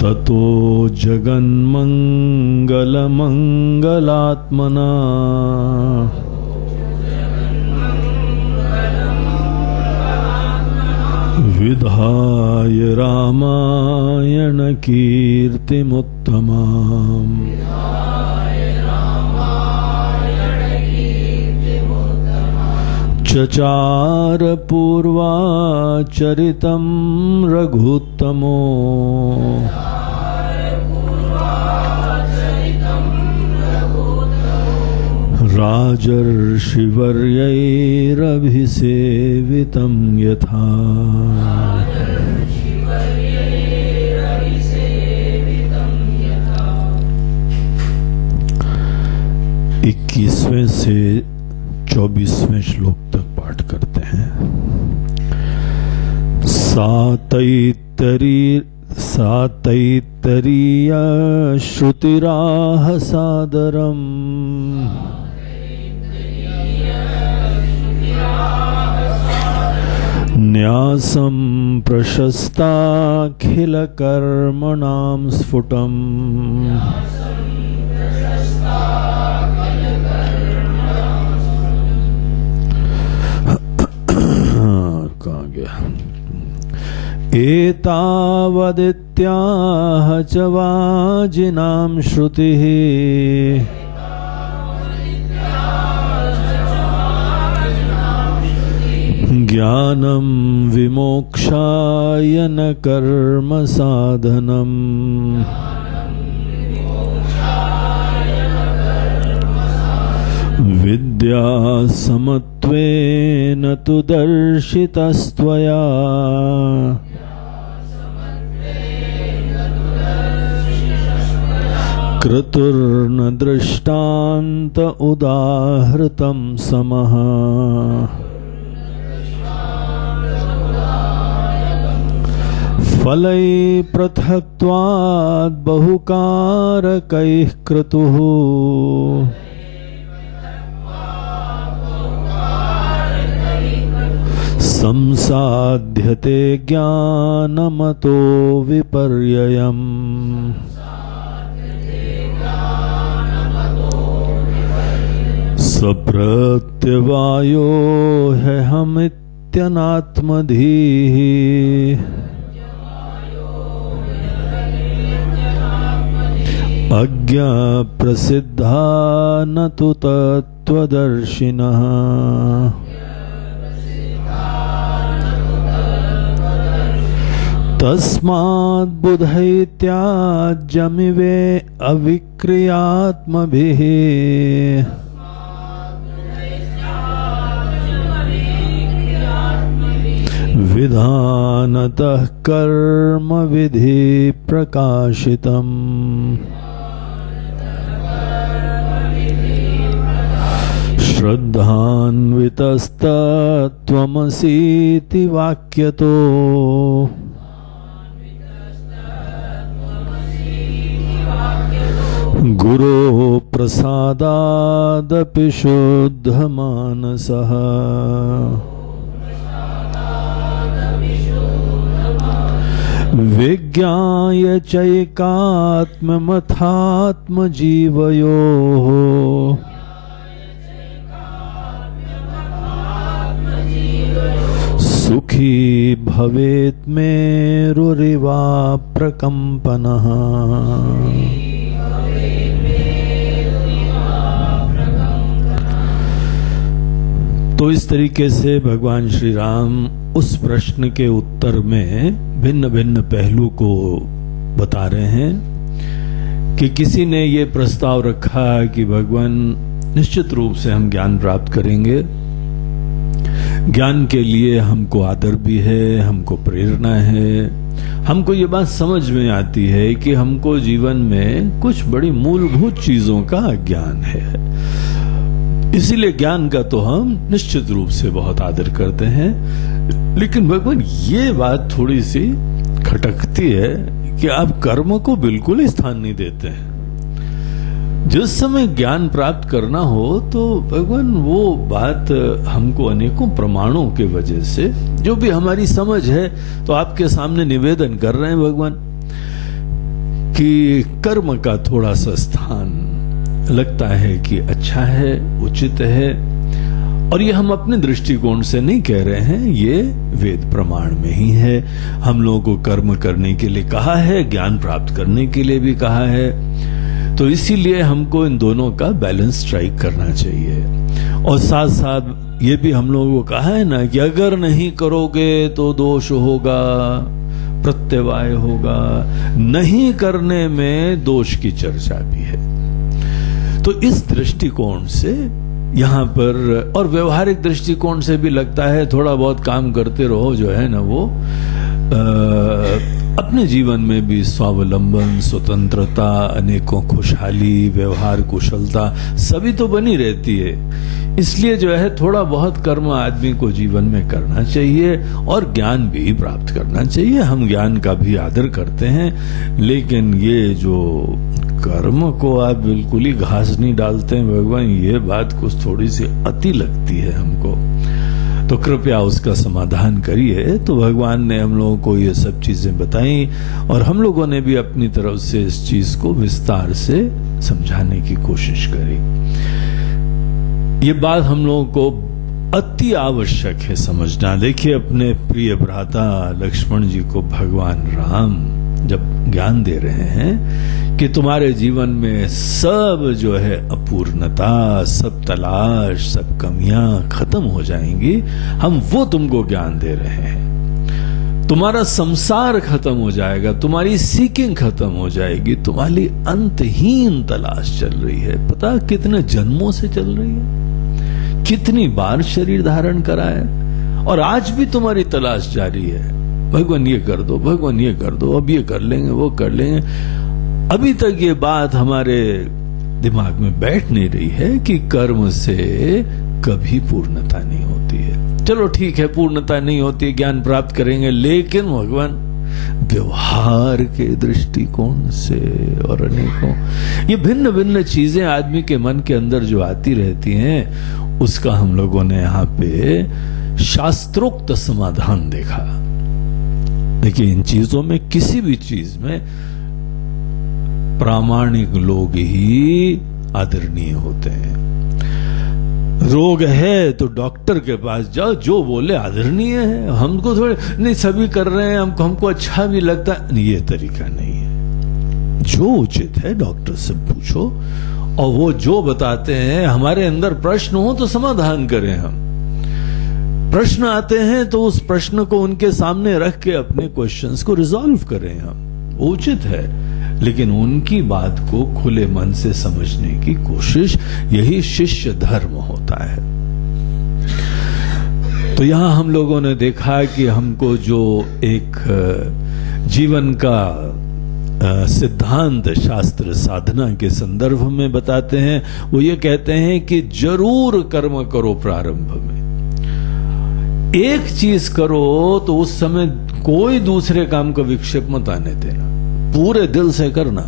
ततो जगन्मङ्गलमङ्गलात्मना विधाय रामायण कीर्तिमुत्तमाम् चचार पूर्वाचरितं रघुत्तमो राजर्षिवर्यैरभिसेवितं यथा। 21वें से 24वें श्लोक तक पाठ करते हैं। सातैत्तरीय श्रुतिराह सादरम् न्यासं प्रशस्ताखिलकर्मणां स्फुटम् कहाँ गया? एतावदित्याह च वाजिनां श्रुतिः ज्ञानं विमोक्षाय न कर्म साधनम् विद्या समत्वेन तु दर्शितस्त्वया क्रतुर्न दृष्टान्त उदाहृतं समः। फलै पृथक्त्वाद् बहुकारकैः क्रतुः संसाध्यते ज्ञानमतो विपर्ययम्। सप्रत्यवायो ह्यहमित्यनात्मधीः अज्ञप्रसिद्धा न तु तत्त्वदर्शिनः। तस्माद् बुधैत्याज्यमिवे अविक्रियात्मभिः विधानतः कर्म विधि प्रकाशितम्। श्रद्धान्वितस्तत्त्वमसीति वाक्यतो गुरो प्रसादादपि शुद्धमानसः। विज्ञाय चैकात्म्यमथात्मजीवयोः सुखी भवेत् मेरुरिवा प्रकम्पनः। तो इस तरीके से भगवान श्री राम उस प्रश्न के उत्तर में भिन्न भिन्न पहलू को बता रहे हैं कि किसी ने ये प्रस्ताव रखा कि भगवान निश्चित रूप से हम ज्ञान प्राप्त करेंगे, ज्ञान के लिए हमको आदर भी है, हमको प्रेरणा है, हमको ये बात समझ में आती है कि हमको जीवन में कुछ बड़ी मूलभूत चीजों का ज्ञान है, इसीलिए ज्ञान का तो हम निश्चित रूप से बहुत आदर करते हैं। लेकिन भगवान ये बात थोड़ी सी खटकती है कि आप कर्म को बिल्कुल ही स्थान नहीं देते हैं। जिस समय ज्ञान प्राप्त करना हो तो भगवान वो बात हमको अनेकों प्रमाणों के वजह से जो भी हमारी समझ है तो आपके सामने निवेदन कर रहे हैं भगवान कि कर्म का थोड़ा सा स्थान लगता है कि अच्छा है, उचित है, और ये हम अपने दृष्टिकोण से नहीं कह रहे हैं, ये वेद प्रमाण में ही है। हम लोगों को कर्म करने के लिए कहा है, ज्ञान प्राप्त करने के लिए भी कहा है, तो इसीलिए हमको इन दोनों का बैलेंस स्ट्राइक करना चाहिए। और साथ साथ ये भी हम लोगों को कहा है ना कि अगर नहीं करोगे तो दोष होगा, प्रत्यवाय होगा, नहीं करने में दोष की चर्चा भी है। तो इस दृष्टिकोण से यहाँ पर, और व्यवहारिक दृष्टिकोण से भी लगता है थोड़ा बहुत काम करते रहो, जो है ना वो अपने जीवन में भी स्वावलंबन, स्वतंत्रता, अनेकों खुशहाली, व्यवहार कुशलता सभी तो बनी रहती है। इसलिए जो है थोड़ा बहुत कर्म आदमी को जीवन में करना चाहिए और ज्ञान भी प्राप्त करना चाहिए। हम ज्ञान का भी आदर करते हैं, लेकिन ये जो कर्म को आप बिल्कुल ही घास नहीं डालते हैं भगवान, ये बात कुछ थोड़ी सी अति लगती है हमको, तो कृपया उसका समाधान करिए। तो भगवान ने हम लोगों को ये सब चीजें बताई और हम लोगों ने भी अपनी तरफ से इस चीज को विस्तार से समझाने की कोशिश करी। ये बात हम लोगों को अति आवश्यक है समझना। देखिए, अपने प्रिय भ्राता लक्ष्मण जी को भगवान राम जब ज्ञान दे रहे हैं कि तुम्हारे जीवन में सब जो है अपूर्णता, सब तलाश, सब कमियां खत्म हो जाएंगी, हम वो तुमको ज्ञान दे रहे हैं। तुम्हारा संसार खत्म हो जाएगा, तुम्हारी सीकिंग खत्म हो जाएगी, तुम्हारी अंतहीन तलाश चल रही है। पता कितने जन्मों से चल रही है, कितनी बार शरीर धारण करा है, और आज भी तुम्हारी तलाश जारी है। भगवान ये कर दो, भगवान ये कर दो, अब ये कर लेंगे, वो कर लेंगे। अभी तक ये बात हमारे दिमाग में बैठ नहीं रही है कि कर्म से कभी पूर्णता नहीं होती है। चलो ठीक है, पूर्णता नहीं होती, ज्ञान प्राप्त करेंगे, लेकिन भगवान व्यवहार के दृष्टिकोण से और अनेकों ये भिन्न भिन्न चीजें आदमी के मन के अंदर जो आती रहती हैं, उसका हम लोगों ने यहाँ पे शास्त्रोक्त समाधान देखा। देखिए, इन चीजों में किसी भी चीज में प्रामाणिक लोग ही आदरणीय होते हैं। रोग है तो डॉक्टर के पास जाओ, जो बोले आदरणीय है। हमको थोड़े नहीं, सभी कर रहे हैं, हमको अच्छा भी लगता है, ये तरीका नहीं है। जो उचित है डॉक्टर से पूछो, और वो जो बताते हैं, हमारे अंदर प्रश्न हो तो समाधान करें। हम प्रश्न आते हैं तो उस प्रश्न को उनके सामने रख के अपने क्वेश्चंस को रिजॉल्व करें। हम उचित है, लेकिन उनकी बात को खुले मन से समझने की कोशिश, यही शिष्य धर्म होता है। तो यहां हम लोगों ने देखा कि हमको जो एक जीवन का सिद्धांत शास्त्र साधना के संदर्भ में बताते हैं, वो ये कहते हैं कि जरूर कर्म करो। प्रारंभ में एक चीज करो तो उस समय कोई दूसरे काम का विक्षेप मत आने देना, पूरे दिल से करना।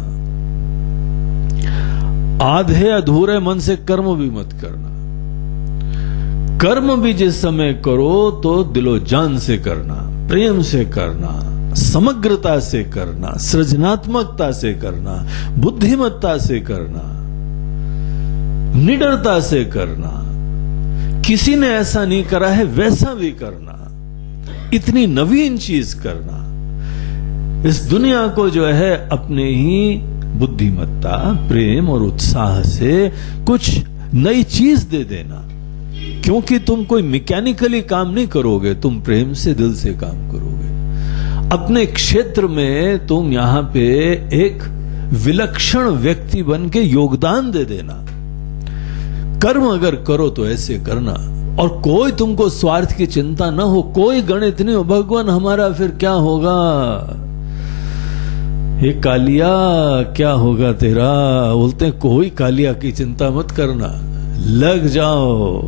आधे अधूरे मन से कर्म भी मत करना। कर्म भी जिस समय करो तो दिलो जान से करना, प्रेम से करना, समग्रता से करना, सृजनात्मकता से करना, बुद्धिमत्ता से करना, निडरता से करना। किसी ने ऐसा नहीं करा है वैसा भी करना, इतनी नवीन चीज करना। इस दुनिया को जो है अपने ही बुद्धिमत्ता, प्रेम और उत्साह से कुछ नई चीज दे देना, क्योंकि तुम कोई मैकेनिकली काम नहीं करोगे, तुम प्रेम से, दिल से काम करोगे। अपने क्षेत्र में तुम यहां पे एक विलक्षण व्यक्ति बन के योगदान दे देना। कर्म अगर करो तो ऐसे करना, और कोई तुमको स्वार्थ की चिंता ना हो, कोई गणित नहीं हो, भगवान हमारा फिर क्या होगा, हे कालिया क्या होगा तेरा। बोलते हैं कोई कालिया की चिंता मत करना, लग जाओ,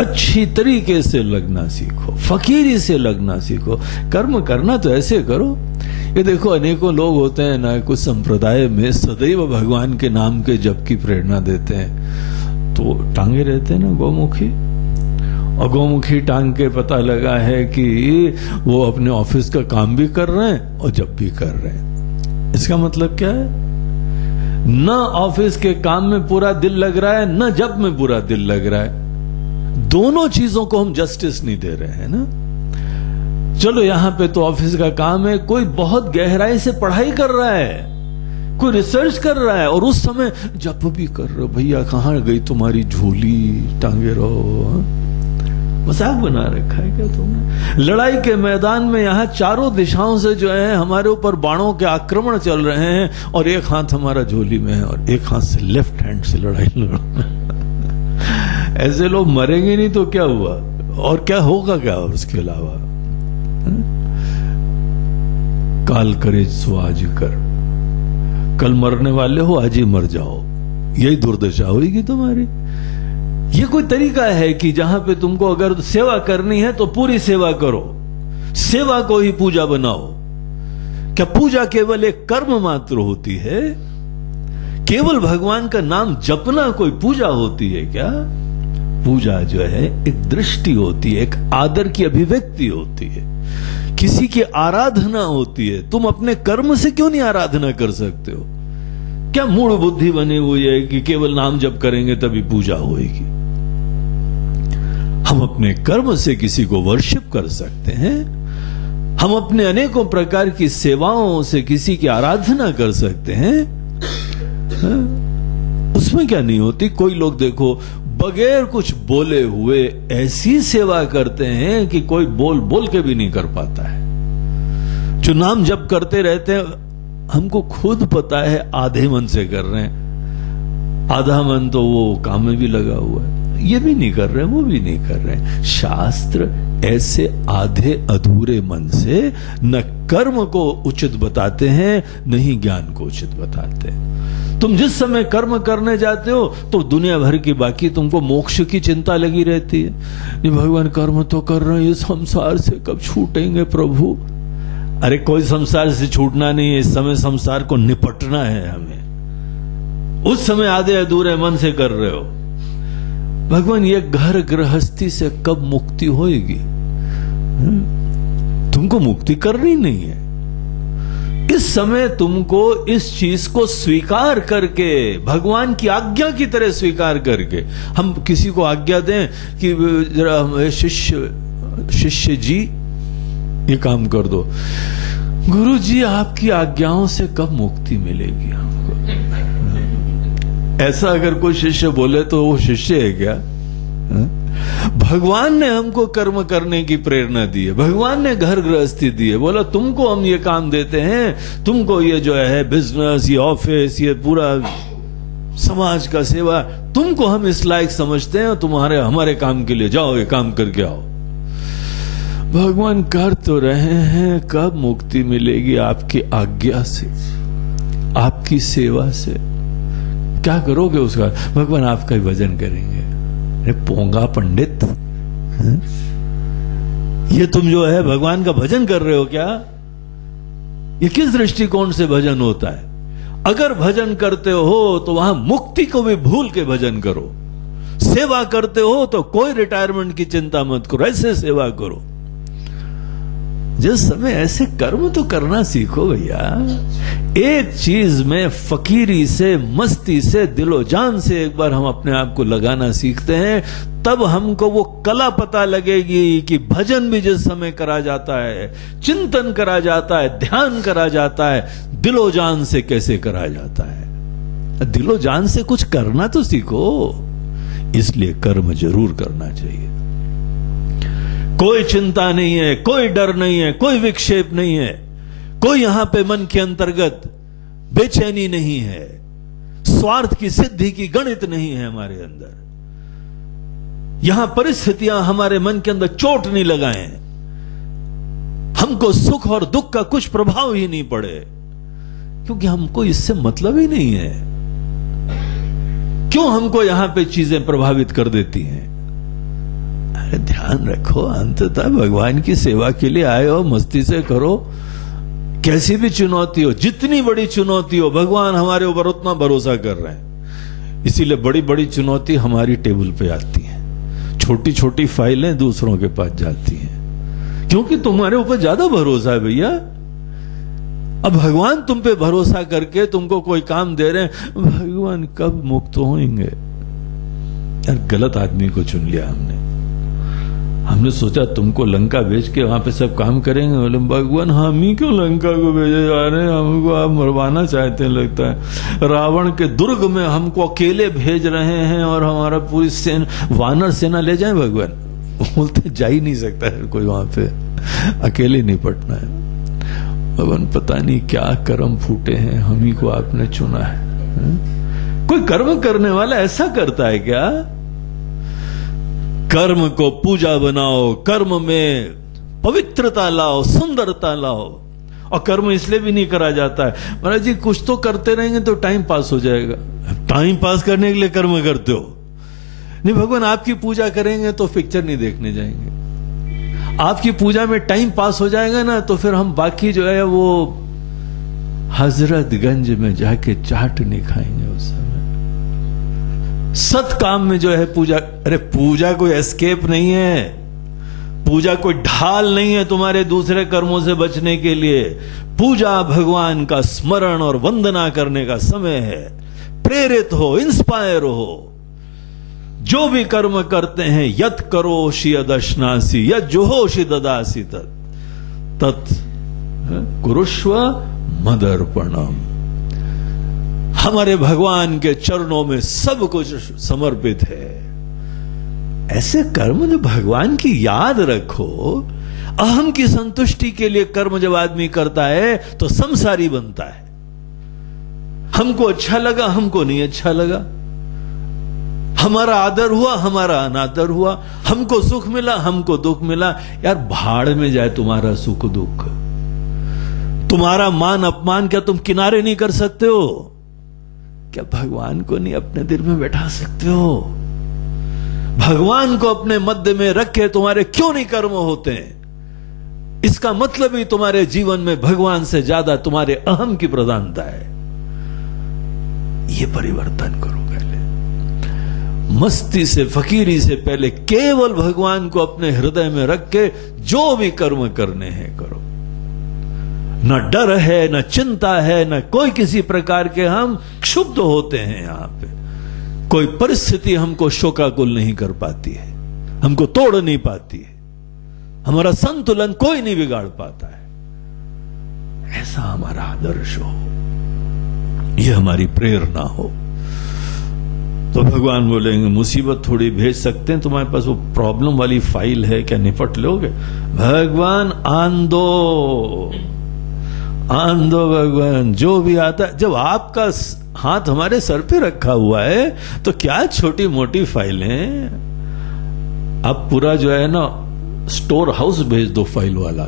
अच्छी तरीके से लगना सीखो, फकीरी से लगना सीखो। कर्म करना तो ऐसे करो। ये देखो, अनेकों लोग होते हैं ना, कुछ संप्रदाय में सदैव भगवान के नाम के जप की प्रेरणा देते हैं, तो टांगे रहते हैं ना गौमुखी, और गौमुखी टांग के पता लगा है कि वो अपने ऑफिस का काम भी कर रहे हैं और जप भी कर रहे हैं। इसका मतलब क्या है? न ऑफिस के काम में पूरा दिल लग रहा है, न जब में पूरा दिल लग रहा है। दोनों चीजों को हम जस्टिस नहीं दे रहे हैं ना। चलो यहां पे तो ऑफिस का काम है, कोई बहुत गहराई से पढ़ाई कर रहा है, कोई रिसर्च कर रहा है, और उस समय जब भी कर रहे हो, भैया कहां गई तुम्हारी झोली, टांगे रहो। मजाक बना रखा है क्या तुमने? लड़ाई के मैदान में यहां चारों दिशाओं से जो है हमारे ऊपर बाणों के आक्रमण चल रहे हैं, और एक हाथ हमारा झोली में है और एक हाथ से लेफ्ट हैंड से लड़ाई लड़ ऐसे लोग मरेंगे नहीं तो क्या हुआ, और क्या होगा क्या उसके अलावा? काल करे सो आज कर, कल मरने वाले हो आज ही मर जाओ, यही दुर्दशा होगी तुम्हारी। ये कोई तरीका है कि जहां पे तुमको अगर सेवा करनी है तो पूरी सेवा करो, सेवा को ही पूजा बनाओ? क्या पूजा केवल एक कर्म मात्र होती है? केवल भगवान का नाम जपना कोई पूजा होती है क्या? पूजा जो है एक दृष्टि होती है, एक आदर की अभिव्यक्ति होती है, किसी की आराधना होती है। तुम अपने कर्म से क्यों नहीं आराधना कर सकते हो? क्या मूढ़ बुद्धि बनी हुई है कि केवल नाम जप करेंगे तभी पूजा होगी? हम अपने कर्म से किसी को वर्शिप कर सकते हैं, हम अपने अनेकों प्रकार की सेवाओं से किसी की आराधना कर सकते हैं। उसमें क्या नहीं होती? कोई लोग देखो बगैर कुछ बोले हुए ऐसी सेवा करते हैं कि कोई बोल बोल के भी नहीं कर पाता है। जो नाम जप करते रहते हैं, हमको खुद पता है आधे मन से कर रहे हैं, आधा मन तो वो काम में भी लगा हुआ है, ये भी नहीं कर रहे, वो भी नहीं कर रहे। शास्त्र ऐसे आधे अधूरे मन से न कर्म को उचित बताते हैं, न ही ज्ञान को उचित बताते हैं। तुम जिस समय कर्म करने जाते हो तो दुनिया भर की बाकी तुमको मोक्ष की चिंता लगी रहती है। नहीं भगवान कर्म तो कर रहे हैं, ये संसार से कब छूटेंगे प्रभु? अरे कोई संसार से छूटना नहीं है, इस समय संसार को निपटना है हमें। उस समय आधे अधूरे मन से कर रहे हो। भगवान ये घर गृहस्थी से कब मुक्ति होएगी? तुमको मुक्ति करनी नहीं है। इस समय तुमको इस चीज को स्वीकार करके, भगवान की आज्ञा की तरह स्वीकार करके, हम किसी को आज्ञा दें कि जरा शिष्य जी ये काम कर दो, गुरु जी आपकी आज्ञाओं से कब मुक्ति मिलेगी हमको? ऐसा अगर कोई शिष्य बोले तो वो शिष्य है क्या? भगवान ने हमको कर्म करने की प्रेरणा दी है, भगवान ने घर गृहस्थी दी है, बोला तुमको हम ये काम देते हैं, तुमको ये जो है बिजनेस, ये ऑफिस, ये पूरा समाज का सेवा, तुमको हम इस लायक समझते हैं, तुम्हारे हमारे काम के लिए जाओ, ये काम करके आओ। भगवान कर तो रहे हैं, कब मुक्ति मिलेगी? आपकी आज्ञा से, आपकी सेवा से। क्या करोगे उसका? भगवान आपका ही भजन करेंगे। अरे पोंगा पंडित, ये तुम जो है भगवान का भजन कर रहे हो क्या? ये किस दृष्टिकोण से भजन होता है? अगर भजन करते हो तो वहां मुक्ति को भी भूल के भजन करो। सेवा करते हो तो कोई रिटायरमेंट की चिंता मत करो, ऐसे सेवा करो। जिस समय ऐसे कर्म तो करना सीखो भैया। एक चीज में फकीरी से, मस्ती से, दिलो जान से एक बार हम अपने आप को लगाना सीखते हैं, तब हमको वो कला पता लगेगी कि भजन भी जिस समय करा जाता है, चिंतन करा जाता है, ध्यान करा जाता है, दिलो जान से कैसे करा जाता है। दिलो जान से कुछ करना तो सीखो। इसलिए कर्म जरूर करना चाहिए। कोई चिंता नहीं है, कोई डर नहीं है, कोई विक्षेप नहीं है, कोई यहां पे मन के अंतर्गत बेचैनी नहीं है, स्वार्थ की सिद्धि की गणित नहीं है हमारे अंदर। यहां परिस्थितियां हमारे मन के अंदर चोट नहीं लगाएं, हमको सुख और दुख का कुछ प्रभाव ही नहीं पड़े, क्योंकि हमको इससे मतलब ही नहीं है। क्यों हमको यहां पे चीजें प्रभावित कर देती हैं? अरे ध्यान रखो, अंततः भगवान की सेवा के लिए आए हो, मस्ती से करो। कैसी भी चुनौती हो, जितनी बड़ी चुनौती हो, भगवान हमारे ऊपर उतना भरोसा कर रहे हैं। इसीलिए बड़ी बड़ी चुनौती हमारी टेबल पे आती है, छोटी छोटी फाइलें दूसरों के पास जाती हैं, क्योंकि तुम्हारे ऊपर ज्यादा भरोसा है भैया। अब भगवान तुम पे भरोसा करके तुमको कोई काम दे रहे हैं, भगवान कब मुक्त होंगे? यार गलत आदमी को चुन लिया हमने सोचा तुमको लंका भेज के वहां पे सब काम करेंगे, बोले भगवान हम ही क्यों लंका को भेजे जा रहे हैं, हमको आप मरवाना चाहते हैं लगता है। रावण के दुर्ग में हमको अकेले भेज रहे हैं और हमारा पूरी सेना, वानर सेना ले जाए भगवान? बोलते जा ही नहीं सकता है कोई वहां पे, अकेले निपटना है। भगवान पता नहीं क्या कर्म फूटे हैं, हम ही को आपने चुना है। कोई कर्म करने वाला ऐसा करता है क्या? कर्म को पूजा बनाओ, कर्म में पवित्रता लाओ, सुंदरता लाओ। और कर्म इसलिए भी नहीं करा जाता है, महाराज जी कुछ तो करते रहेंगे तो टाइम पास हो जाएगा। टाइम पास करने के लिए कर्म करते हो? नहीं, भगवान आपकी पूजा करेंगे तो पिक्चर नहीं देखने जाएंगे। आपकी पूजा में टाइम पास हो जाएगा ना, तो फिर हम बाकी जो है वो हजरतगंज में जाके चाट नहीं खाएंगे उस समय। सत काम में जो है पूजा, अरे पूजा कोई एस्केप नहीं है, पूजा कोई ढाल नहीं है तुम्हारे दूसरे कर्मों से बचने के लिए। पूजा भगवान का स्मरण और वंदना करने का समय है। प्रेरित हो, इंस्पायर हो। जो भी कर्म करते हैं, यत करोषि यदश्नासि यत जुहोषि ददासि तत् कुरुष्व मदर्पणम। हमारे भगवान के चरणों में सब कुछ समर्पित है। ऐसे कर्म जो भगवान की याद रखो। अहम की संतुष्टि के लिए कर्म जब आदमी करता है तो संसारी बनता है। हमको अच्छा लगा, हमको नहीं अच्छा लगा, हमारा आदर हुआ, हमारा अनादर हुआ, हमको सुख मिला, हमको दुख मिला। यार भाड़ में जाए तुम्हारा सुख दुख, तुम्हारा मान अपमान, क्या तुम किनारे नहीं कर सकते हो? क्या भगवान को नहीं अपने दिल में बैठा सकते हो? भगवान को अपने मध्य में रख के तुम्हारे क्यों नहीं कर्म होते हैं? इसका मतलब ही तुम्हारे जीवन में भगवान से ज्यादा तुम्हारे अहम की प्रधानता है। ये परिवर्तन करो। पहले मस्ती से, फकीरी से पहले केवल भगवान को अपने हृदय में रख के जो भी कर्म करने हैं करो। न डर है, न चिंता है, न कोई किसी प्रकार के हम क्षुब्ध होते हैं। यहां पे कोई परिस्थिति हमको शोकाकुल नहीं कर पाती है, हमको तोड़ नहीं पाती है, हमारा संतुलन कोई नहीं बिगाड़ पाता है। ऐसा हमारा आदर्श हो, यह हमारी प्रेरणा हो। तो भगवान बोलेंगे मुसीबत थोड़ी भेज सकते हैं, तुम्हारे पास वो प्रॉब्लम वाली फाइल है, क्या निपट लोगे? भगवान आन दो भगवान, जो भी आता है। जब आपका हाथ हमारे सर पे रखा हुआ है तो क्या छोटी मोटी फाइलें, आप पूरा जो है ना स्टोर हाउस भेज दो फाइल वाला।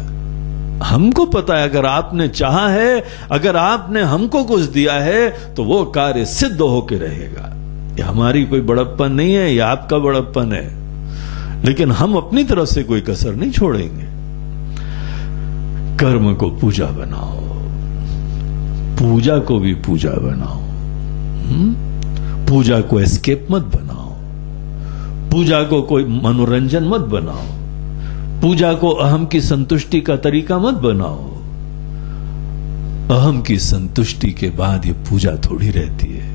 हमको पता है अगर आपने चाहा है, अगर आपने हमको कुछ दिया है तो वो कार्य सिद्ध होके रहेगा। ये हमारी कोई बड़प्पन नहीं है, ये आपका बड़प्पन है, लेकिन हम अपनी तरफ से कोई कसर नहीं छोड़ेंगे। कर्म को पूजा बनाओ, पूजा को भी पूजा बनाओ। पूजा को एस्केप मत बनाओ, पूजा को कोई मनोरंजन मत बनाओ, पूजा को अहम की संतुष्टि का तरीका मत बनाओ। अहम की संतुष्टि के बाद ये पूजा थोड़ी रहती है,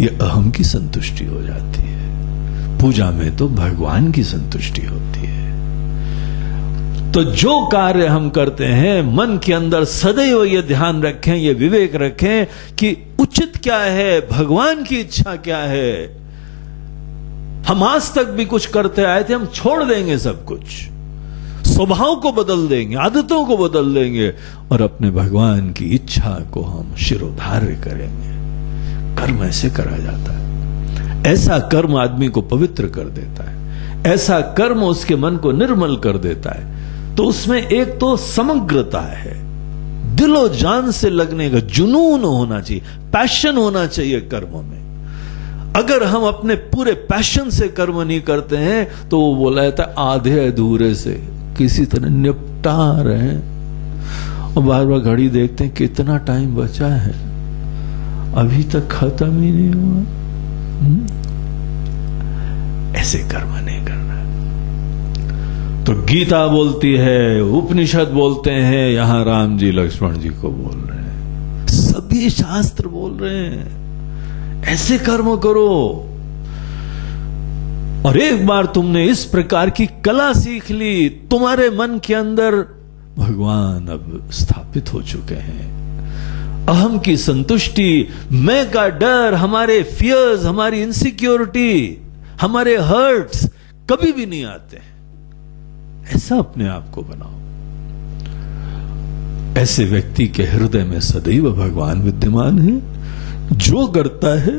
ये अहम की संतुष्टि हो जाती है। पूजा में तो भगवान की संतुष्टि होती है। तो जो कार्य हम करते हैं, मन के अंदर सदैव ये ध्यान रखें, ये विवेक रखें कि उचित क्या है, भगवान की इच्छा क्या है। हम आज तक भी कुछ करते आए थे, हम छोड़ देंगे सब कुछ, स्वभाव को बदल देंगे, आदतों को बदल देंगे और अपने भगवान की इच्छा को हम शिरोधार्य करेंगे। कर्म ऐसे करा जाता है। ऐसा कर्म आदमी को पवित्र कर देता है, ऐसा कर्म उसके मन को निर्मल कर देता है। तो उसमें एक तो समग्रता है, दिलो जान से लगने का जुनून होना चाहिए, पैशन होना चाहिए कर्म में। अगर हम अपने पूरे पैशन से कर्म नहीं करते हैं तो वो बोला जाता है आधे अधूरे से किसी तरह निपटा रहे हैं और बार बार घड़ी देखते हैं कितना टाइम बचा है, अभी तक खत्म ही नहीं हुआ। ऐसे कर्म नहीं करना। तो गीता बोलती है, उपनिषद बोलते हैं, यहां राम जी लक्ष्मण जी को बोल रहे हैं, सभी शास्त्र बोल रहे हैं ऐसे कर्म करो। और एक बार तुमने इस प्रकार की कला सीख ली, तुम्हारे मन के अंदर भगवान अब स्थापित हो चुके हैं। अहम की संतुष्टि, मैं का डर, हमारे फियर्स, हमारी इनसिक्योरिटी, हमारे हर्ट्स कभी भी नहीं आते। ऐसा अपने आप को बनाओ। ऐसे व्यक्ति के हृदय में सदैव भगवान विद्यमान है। जो करता है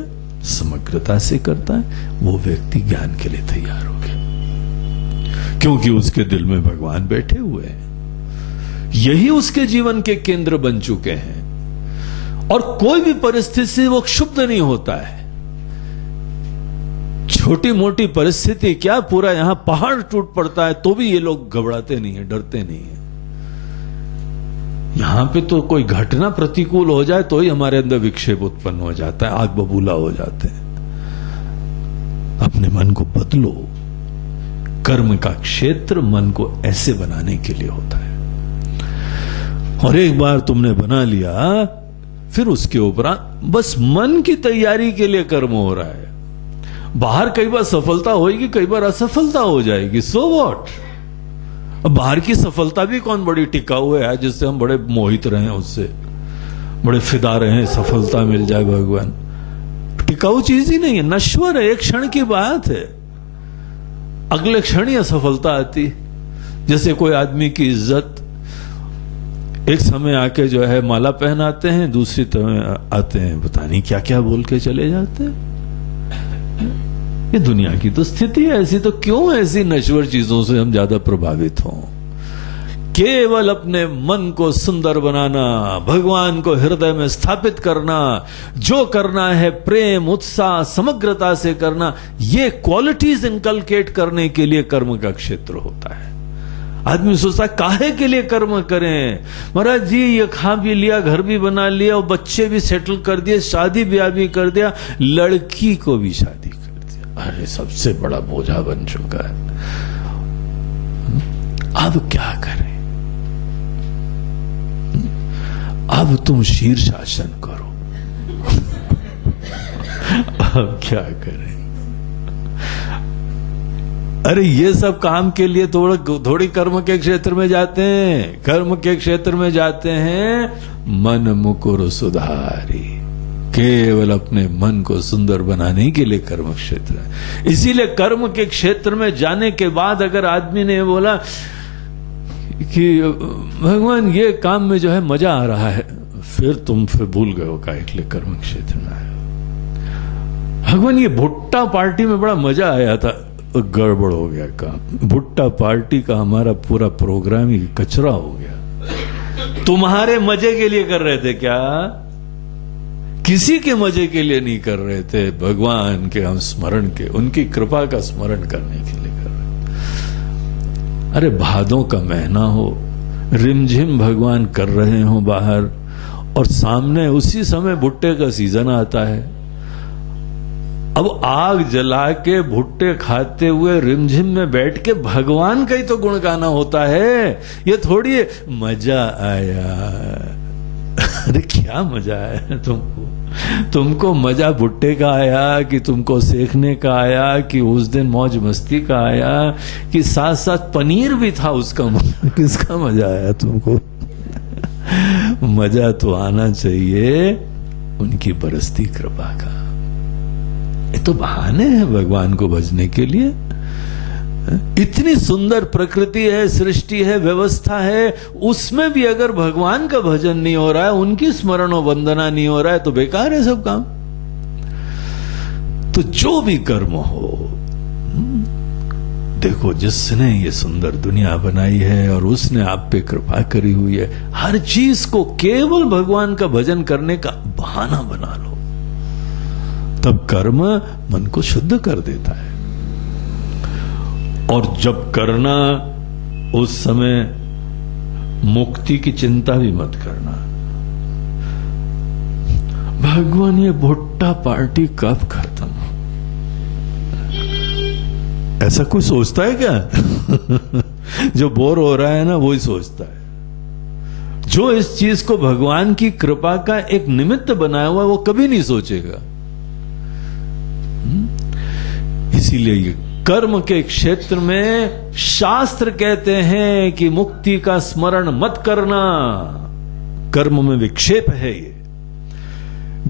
समग्रता से करता है, वो व्यक्ति ज्ञान के लिए तैयार हो गया, क्योंकि उसके दिल में भगवान बैठे हुए हैं। यही उसके जीवन के केंद्र बन चुके हैं। और कोई भी परिस्थिति से वो क्षुब्ध नहीं होता है। छोटी मोटी परिस्थिति क्या, पूरा यहां पहाड़ टूट पड़ता है तो भी ये लोग घबराते नहीं है, डरते नहीं है। यहां पे तो कोई घटना प्रतिकूल हो जाए तो ही हमारे अंदर विक्षेप उत्पन्न हो जाता है, आग बबूला हो जाते हैं। अपने मन को बदलो। कर्म का क्षेत्र मन को ऐसे बनाने के लिए होता है। और एक बार तुमने बना लिया, फिर उसके ऊपर बस मन की तैयारी के लिए कर्म हो रहा है। बाहर कई बार सफलता होगी, कई बार असफलता हो जाएगी, सो व्हाट। बाहर की सफलता भी कौन बड़ी टिकाऊ है जिससे हम बड़े मोहित रहे, उससे बड़े फिदा रहे, सफलता मिल जाए भगवान। टिकाऊ चीज ही नहीं है, नश्वर है, एक क्षण की बात है, अगले क्षण ही असफलता आती। जैसे कोई आदमी की इज्जत एक समय आके जो है माला पहनाते हैं, दूसरी तरह आते हैं पता नहीं क्या क्या बोल के चले जाते हैं। ये दुनिया की तो स्थिति है ऐसी, तो क्यों ऐसी नश्वर चीजों से हम ज्यादा प्रभावित हों। केवल अपने मन को सुंदर बनाना, भगवान को हृदय में स्थापित करना, जो करना है प्रेम, उत्साह, समग्रता से करना, ये क्वालिटीज इनकलकेट करने के लिए कर्म का क्षेत्र होता है। आदमी सोचता है काहे के लिए कर्म करें, महाराज जी ये खा भी लिया, घर भी बना लिया, और बच्चे भी सेटल कर दिए, शादी ब्याह भी कर दिया, लड़की को भी शादी कर दिया। अरे सबसे बड़ा बोझा बन चुका है। अब क्या करें? अब तुम शीर्षासन करो। अब क्या करें? अरे ये सब काम के लिए थोड़ी कर्म के क्षेत्र में जाते हैं। कर्म के क्षेत्र में जाते हैं मन मुकुर सुधारी, केवल अपने मन को सुंदर बनाने के लिए कर्म क्षेत्र है। इसीलिए कर्म के क्षेत्र में जाने के बाद अगर आदमी ने बोला कि भगवान ये काम में जो है मजा आ रहा है, फिर भूल गए हो काहे के लिए कर्म क्षेत्र में आए। भगवान ये भुट्टा पार्टी में बड़ा मजा आया था, गड़बड़ हो गया काम। भुट्टा पार्टी का हमारा पूरा प्रोग्राम ही कचरा हो गया। तुम्हारे मजे के लिए कर रहे थे क्या? किसी के मजे के लिए नहीं कर रहे थे, भगवान के हम स्मरण के, उनकी कृपा का स्मरण करने के लिए कर रहे थे। अरे भादों का महीना हो, रिमझिम भगवान कर रहे हो बाहर, और सामने उसी समय भुट्टे का सीजन आता है। अब आग जला के भुट्टे खाते हुए रिमझिम में बैठ के भगवान का ही तो गुण गाना होता है। ये थोड़ी मजा आया। अरे क्या मजा आया तुमको मजा भुट्टे का आया कि तुमको सेकने का आया कि उस दिन मौज मस्ती का आया कि साथ साथ पनीर भी था उसका मजा? किसका मजा आया तुमको? मजा तो आना चाहिए उनकी बरसती कृपा का। ये तो बहाने हैं भगवान को भजने के लिए। इतनी सुंदर प्रकृति है, सृष्टि है, व्यवस्था है, उसमें भी अगर भगवान का भजन नहीं हो रहा है, उनकी स्मरण और वंदना नहीं हो रहा है, तो बेकार है सब काम। तो जो भी कर्म हो, देखो जिसने ये सुंदर दुनिया बनाई है और उसने आप पे कृपा करी हुई है, हर चीज को केवल भगवान का भजन करने का बहाना बना लो, तब कर्म मन को शुद्ध कर देता है। और जब करना, उस समय मुक्ति की चिंता भी मत करना। भगवान ये भुट्टा पार्टी कब खत्म? ऐसा कोई सोचता है क्या? जो बोर हो रहा है ना वही सोचता है। जो इस चीज को भगवान की कृपा का एक निमित्त बनाया हुआ है वो कभी नहीं सोचेगा। इसीलिए ये कर्म के क्षेत्र में शास्त्र कहते हैं कि मुक्ति का स्मरण मत करना, कर्म में विक्षेप है। ये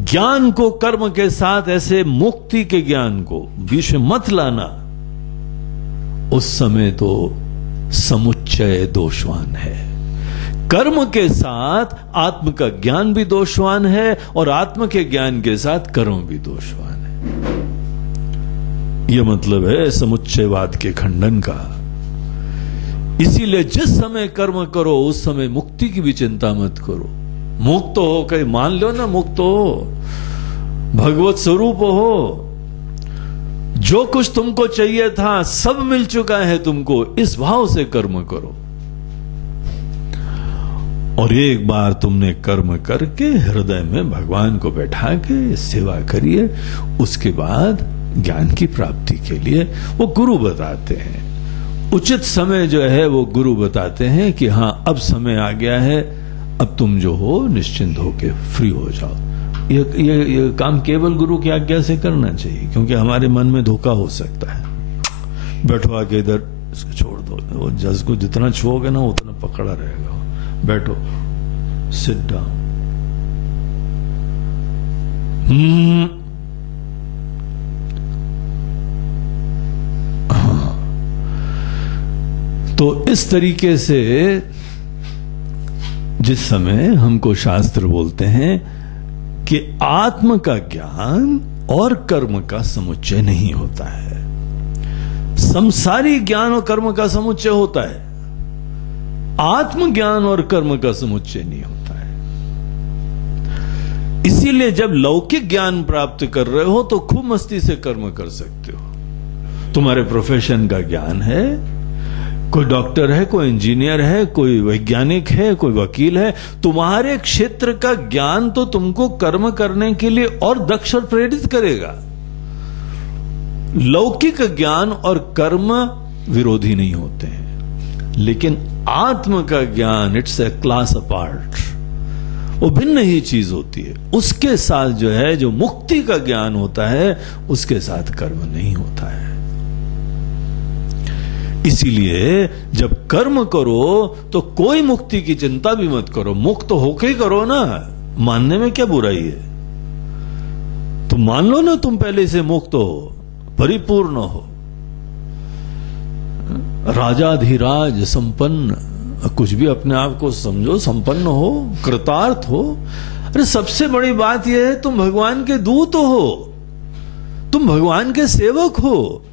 ज्ञान को कर्म के साथ, ऐसे मुक्ति के ज्ञान को बीच में मत लाना। उस समय तो समुच्चय दोषवान है। कर्म के साथ आत्म का ज्ञान भी दोषवान है और आत्म के ज्ञान के साथ कर्म भी दोषवान है। यह मतलब है समुच्चयवाद के खंडन का। इसीलिए जिस समय कर्म करो उस समय मुक्ति की भी चिंता मत करो। मुक्त हो, कहीं मान लो ना, मुक्त हो, भगवत स्वरूप हो, जो कुछ तुमको चाहिए था सब मिल चुका है तुमको, इस भाव से कर्म करो। और एक बार तुमने कर्म करके हृदय में भगवान को बैठा के सेवा करिए, उसके बाद ज्ञान की प्राप्ति के लिए वो गुरु बताते हैं। उचित समय जो है वो गुरु बताते हैं कि हां अब समय आ गया है, अब तुम जो हो निश्चिंत होके फ्री हो जाओ। ये काम केवल गुरु की आज्ञा से करना चाहिए, क्योंकि हमारे मन में धोखा हो सकता है। बैठो आके इधर, इसको छोड़ दो, वो जज को जितना छुओगे ना उतना पकड़ा रहेगा। बैठो, सिट डाउन। तो इस तरीके से जिस समय हमको शास्त्र बोलते हैं कि आत्म का ज्ञान और कर्म का समुच्चय नहीं होता है, संसारी ज्ञान और कर्म का समुच्चय होता है, आत्मज्ञान और कर्म का समुच्चय नहीं होता है। इसीलिए जब लौकिक ज्ञान प्राप्त कर रहे हो तो खूब मस्ती से कर्म कर सकते हो। तुम्हारे प्रोफेशन का ज्ञान है, कोई डॉक्टर है, कोई इंजीनियर है, कोई वैज्ञानिक है, कोई वकील है, तुम्हारे क्षेत्र का ज्ञान तो तुमको कर्म करने के लिए और दक्ष और प्रेरित करेगा। लौकिक ज्ञान और कर्म विरोधी नहीं होते हैं, लेकिन आत्म का ज्ञान इट्स ए क्लास अपार्ट, वो भिन्न ही चीज होती है। उसके साथ जो है, जो मुक्ति का ज्ञान होता है, उसके साथ कर्म नहीं होता है। इसीलिए जब कर्म करो तो कोई मुक्ति की चिंता भी मत करो, मुक्त होके ही करो ना। मानने में क्या बुराई है? तुम मान लो ना, तुम पहले से मुक्त हो, परिपूर्ण हो, राजाधिराज संपन्न, कुछ भी अपने आप को समझो, संपन्न हो, कृतार्थ हो। अरे सबसे बड़ी बात यह है तुम भगवान के दूत हो, तुम भगवान के सेवक हो।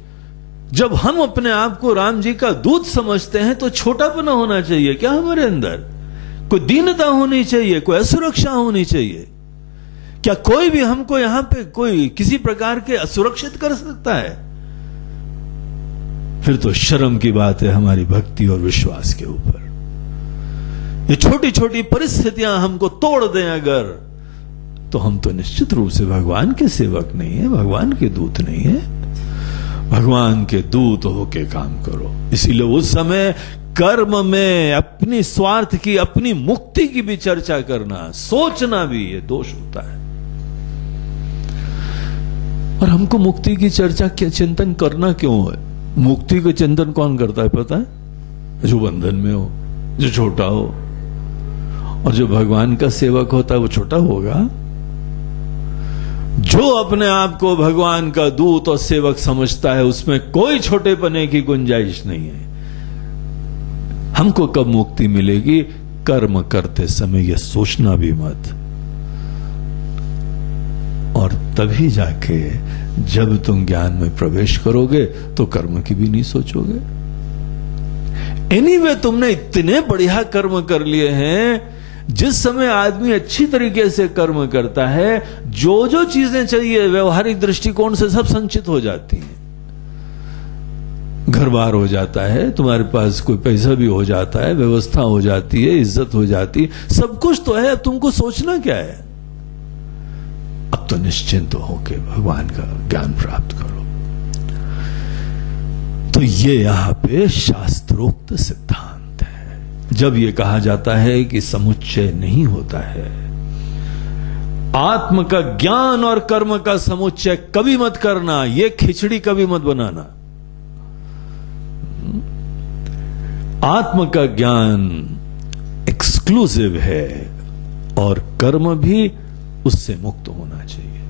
जब हम अपने आप को राम जी का दूत समझते हैं तो छोटापना होना चाहिए क्या हमारे अंदर? कोई दीनता होनी चाहिए, कोई असुरक्षा होनी चाहिए क्या? कोई भी हमको यहां पे कोई किसी प्रकार के असुरक्षित कर सकता है? फिर तो शर्म की बात है हमारी भक्ति और विश्वास के ऊपर। ये छोटी छोटी परिस्थितियां हमको तोड़ दें अगर, तो हम तो निश्चित रूप से भगवान के सेवक नहीं है, भगवान के दूत नहीं है। भगवान के दूत होके काम करो। इसीलिए उस समय कर्म में अपनी स्वार्थ की, अपनी मुक्ति की भी चर्चा करना, सोचना भी ये दोष होता है। और हमको मुक्ति की चर्चा, क्या चिंतन करना क्यों है? मुक्ति का चिंतन कौन करता है पता है? जो बंधन में हो, जो छोटा हो। और जो भगवान का सेवक होता है वो छोटा होगा? जो अपने आप को भगवान का दूत और सेवक समझता है उसमें कोई छोटेपने की गुंजाइश नहीं है। हमको कब मुक्ति मिलेगी? कर्म करते समय यह सोचना भी मत। और तभी जाके जब तुम ज्ञान में प्रवेश करोगे तो कर्म की भी नहीं सोचोगे। एनीवे तुमने इतने बढ़िया कर्म कर लिए हैं। जिस समय आदमी अच्छी तरीके से कर्म करता है, जो जो चीजें चाहिए व्यवहारिक दृष्टिकोण से सब संचित हो जाती हैं। घर बार हो जाता है, तुम्हारे पास कोई पैसा भी हो जाता है, व्यवस्था हो जाती है, इज्जत हो जाती है, सब कुछ तो है। अब तुमको सोचना क्या है? अब तो निश्चिंत होके भगवान का ज्ञान प्राप्त करो। तो ये यहां पे शास्त्रोक्त सिद्धांत है। जब ये कहा जाता है कि समुच्चय नहीं होता है, आत्म का ज्ञान और कर्म का समुच्चय कभी मत करना, ये खिचड़ी कभी मत बनाना। आत्म का ज्ञान एक्सक्लूसिव है और कर्म भी उससे मुक्त होना चाहिए।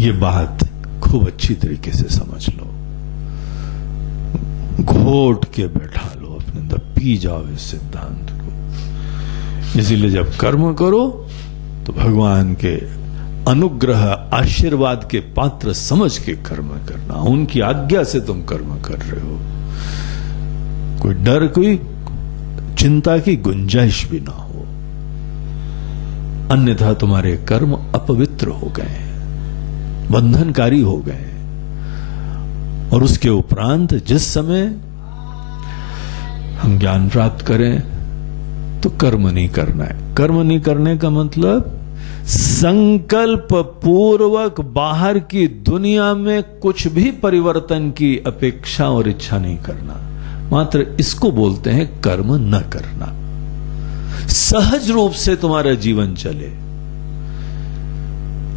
ये बात खूब अच्छी तरीके से समझ लो, घोट के बैठा लो अपने अंदर, पी जाओ इस सिद्धांत को। इसीलिए जब कर्म करो तो भगवान के अनुग्रह आशीर्वाद के पात्र समझ के कर्म करना। उनकी आज्ञा से तुम कर्म कर रहे हो, कोई डर, कोई चिंता की गुंजाइश भी ना हो, अन्यथा तुम्हारे कर्म अपवित्र हो गए, बंधनकारी हो गए। और उसके उपरांत जिस समय हम ज्ञान प्राप्त करें तो कर्म नहीं करना है। कर्म नहीं करने का मतलब संकल्प पूर्वक बाहर की दुनिया में कुछ भी परिवर्तन की अपेक्षा और इच्छा नहीं करना, मात्र इसको बोलते हैं कर्म न करना। सहज रूप से तुम्हारा जीवन चले,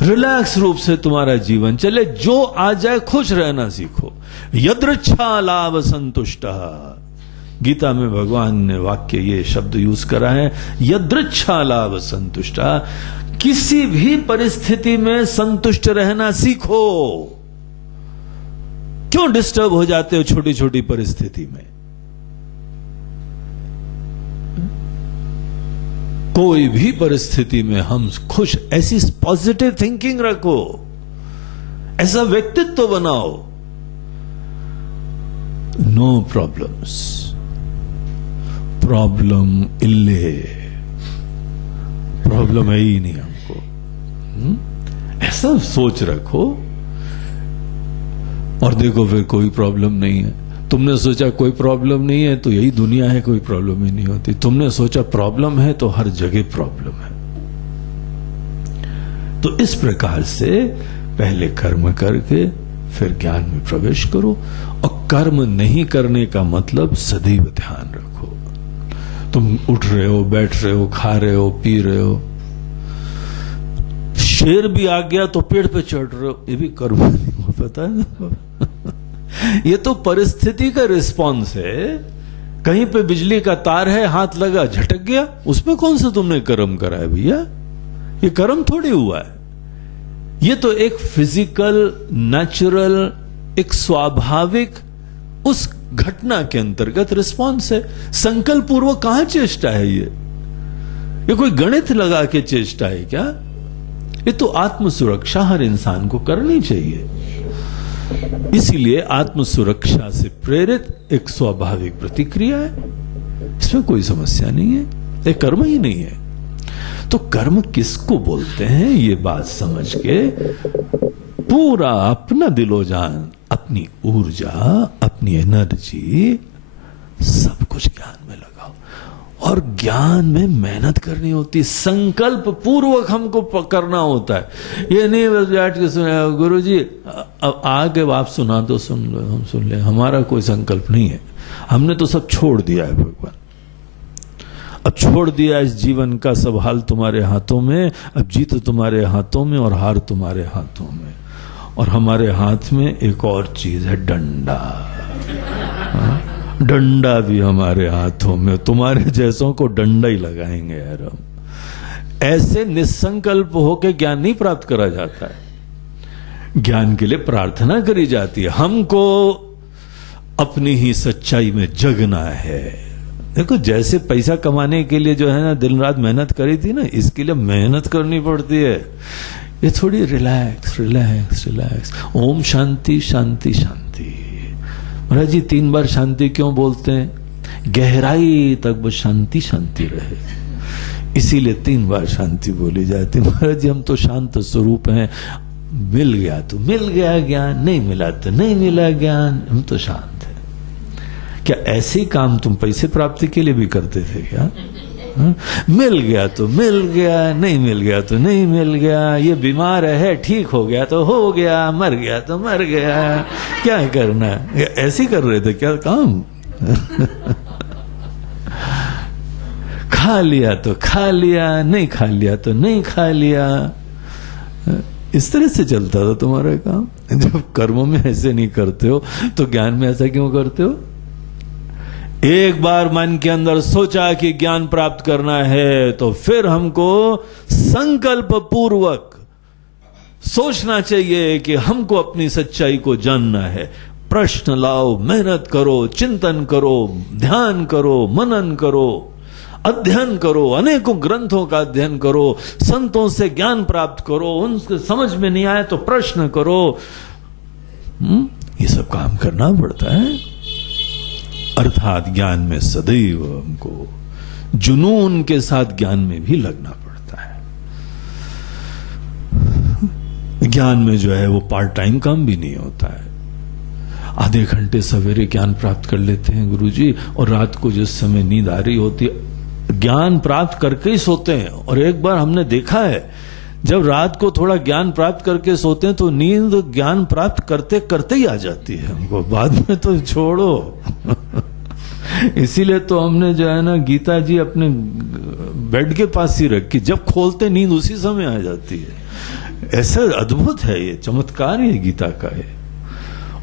रिलैक्स रूप से तुम्हारा जीवन चले, जो आ जाए खुश रहना सीखो। यदृच्छा लाभ संतुष्ट, गीता में भगवान ने वाक्य ये शब्द यूज करा है, यदृच्छा लाभ संतुष्ट। किसी भी परिस्थिति में संतुष्ट रहना सीखो। क्यों डिस्टर्ब हो जाते हो छोटी छोटी परिस्थिति में? कोई भी परिस्थिति में हम खुश, ऐसी पॉजिटिव थिंकिंग रखो, ऐसा व्यक्तित्व बनाओ। नो प्रॉब्लम्स, प्रॉब्लम इल्ले, प्रॉब्लम है ही नहीं हमको, ऐसा सोच रखो। और देखो फिर कोई प्रॉब्लम नहीं है। तुमने सोचा कोई प्रॉब्लम नहीं है तो यही दुनिया है, कोई प्रॉब्लम ही नहीं होती। तुमने सोचा प्रॉब्लम है तो हर जगह प्रॉब्लम है। तो इस प्रकार से पहले कर्म करके फिर ज्ञान में प्रवेश करो। और कर्म नहीं करने का मतलब सदैव ध्यान रखो, तुम उठ रहे हो, बैठ रहे हो, खा रहे हो, पी रहे हो, शेर भी आ गया तो पेड़ पे चढ़ रहे हो, ये भी कर्म नहीं हो, पता है ना? ये तो परिस्थिति का रिस्पॉन्स है। कहीं पे बिजली का तार है, हाथ लगा, झटक गया, उसमें कौन सा तुमने कर्म करा है भैया? ये कर्म थोड़ी हुआ है। ये तो एक फिजिकल, नेचुरल, एक स्वाभाविक उस घटना के अंतर्गत रिस्पॉन्स है। संकल्प पूर्वक कहां चेष्टा है? ये कोई गणित लगा के चेष्टा है क्या? ये तो आत्म सुरक्षा हर इंसान को करनी चाहिए। इसीलिए आत्म सुरक्षा से प्रेरित एक स्वाभाविक प्रतिक्रिया है, इसमें कोई समस्या नहीं है, ये कर्म ही नहीं है। तो कर्म किसको बोलते हैं, ये बात समझ के पूरा अपना दिलो जान, अपनी ऊर्जा, अपनी एनर्जी, सब कुछ ज्ञान में लगाओ। और ज्ञान में मेहनत करनी होती, संकल्प पूर्वक हमको करना होता है। ये नहीं बस बैठ के सुने, गुरुजी अब आगे आप सुना तो सुन लो, हम सुन ले, हमारा कोई संकल्प नहीं है, हमने तो सब छोड़ दिया है भगवान। अब छोड़ दिया इस जीवन का सब हाल तुम्हारे हाथों में, अब जीत तुम्हारे हाथों में और हार तुम्हारे हाथों में। और हमारे हाथ में एक और चीज है, डंडा। डंडा भी हमारे हाथों में, तुम्हारे जैसों को डंडा ही लगाएंगे यार हम। ऐसे निसंकल्प होकर ज्ञान नहीं प्राप्त करा जाता है, ज्ञान के लिए प्रार्थना करी जाती है। हमको अपनी ही सच्चाई में जगना है। देखो जैसे पैसा कमाने के लिए जो है ना दिन रात मेहनत करी थी ना, इसके लिए मेहनत करनी पड़ती है। ये थोड़ी relax relax relax, Om Shanti शांति शांति। महाराज जी 3 बार शांति क्यों बोलते हैं? गहराई तक वो शांति शांति रहे, इसीलिए 3 बार शांति बोली जाती। महाराज जी हम तो शांत स्वरूप हैं, मिल गया तो मिल गया ज्ञान, नहीं मिला तो नहीं मिला ज्ञान, हम तो शांत है। क्या ऐसे ही काम तुम पैसे प्राप्ति के लिए भी करते थे क्या? मिल गया तो मिल गया, नहीं मिल गया तो नहीं मिल गया, ये बीमार है ठीक हो गया तो हो गया, मर गया तो मर गया, क्या करना। ऐसे ही कर रहे थे क्या काम? खा लिया तो खा लिया, नहीं खा लिया तो नहीं खा लिया, इस तरह से चलता था तुम्हारा काम। जब कर्मों में ऐसे नहीं करते हो तो ज्ञान में ऐसा क्यों करते हो? एक बार मन के अंदर सोचा कि ज्ञान प्राप्त करना है तो फिर हमको संकल्प पूर्वक सोचना चाहिए कि हमको अपनी सच्चाई को जानना है। प्रश्न लाओ, मेहनत करो, चिंतन करो, ध्यान करो, मनन करो, अध्ययन करो, अनेकों ग्रंथों का अध्ययन करो, संतों से ज्ञान प्राप्त करो, उनसे समझ में नहीं आए तो प्रश्न करो। ये सब काम करना पड़ता है। अर्थात ज्ञान में सदैव हमको जुनून के साथ ज्ञान में भी लगना पड़ता है। ज्ञान में जो है वो पार्ट टाइम काम भी नहीं होता है। आधे घंटे सवेरे ज्ञान प्राप्त कर लेते हैं गुरुजी, और रात को जिस समय नींद आ रही होती है ज्ञान प्राप्त करके ही सोते हैं। और एक बार हमने देखा है जब रात को थोड़ा ज्ञान प्राप्त करके सोते हैं तो नींद ज्ञान प्राप्त करते करते ही आ जाती है हमको, बाद में तो छोड़ो। इसीलिए तो हमने जो है ना गीता जी अपने बेड के पास ही रखी, जब खोलते नींद उसी समय आ जाती है। ऐसा अद्भुत है, ये चमत्कार है गीता का। है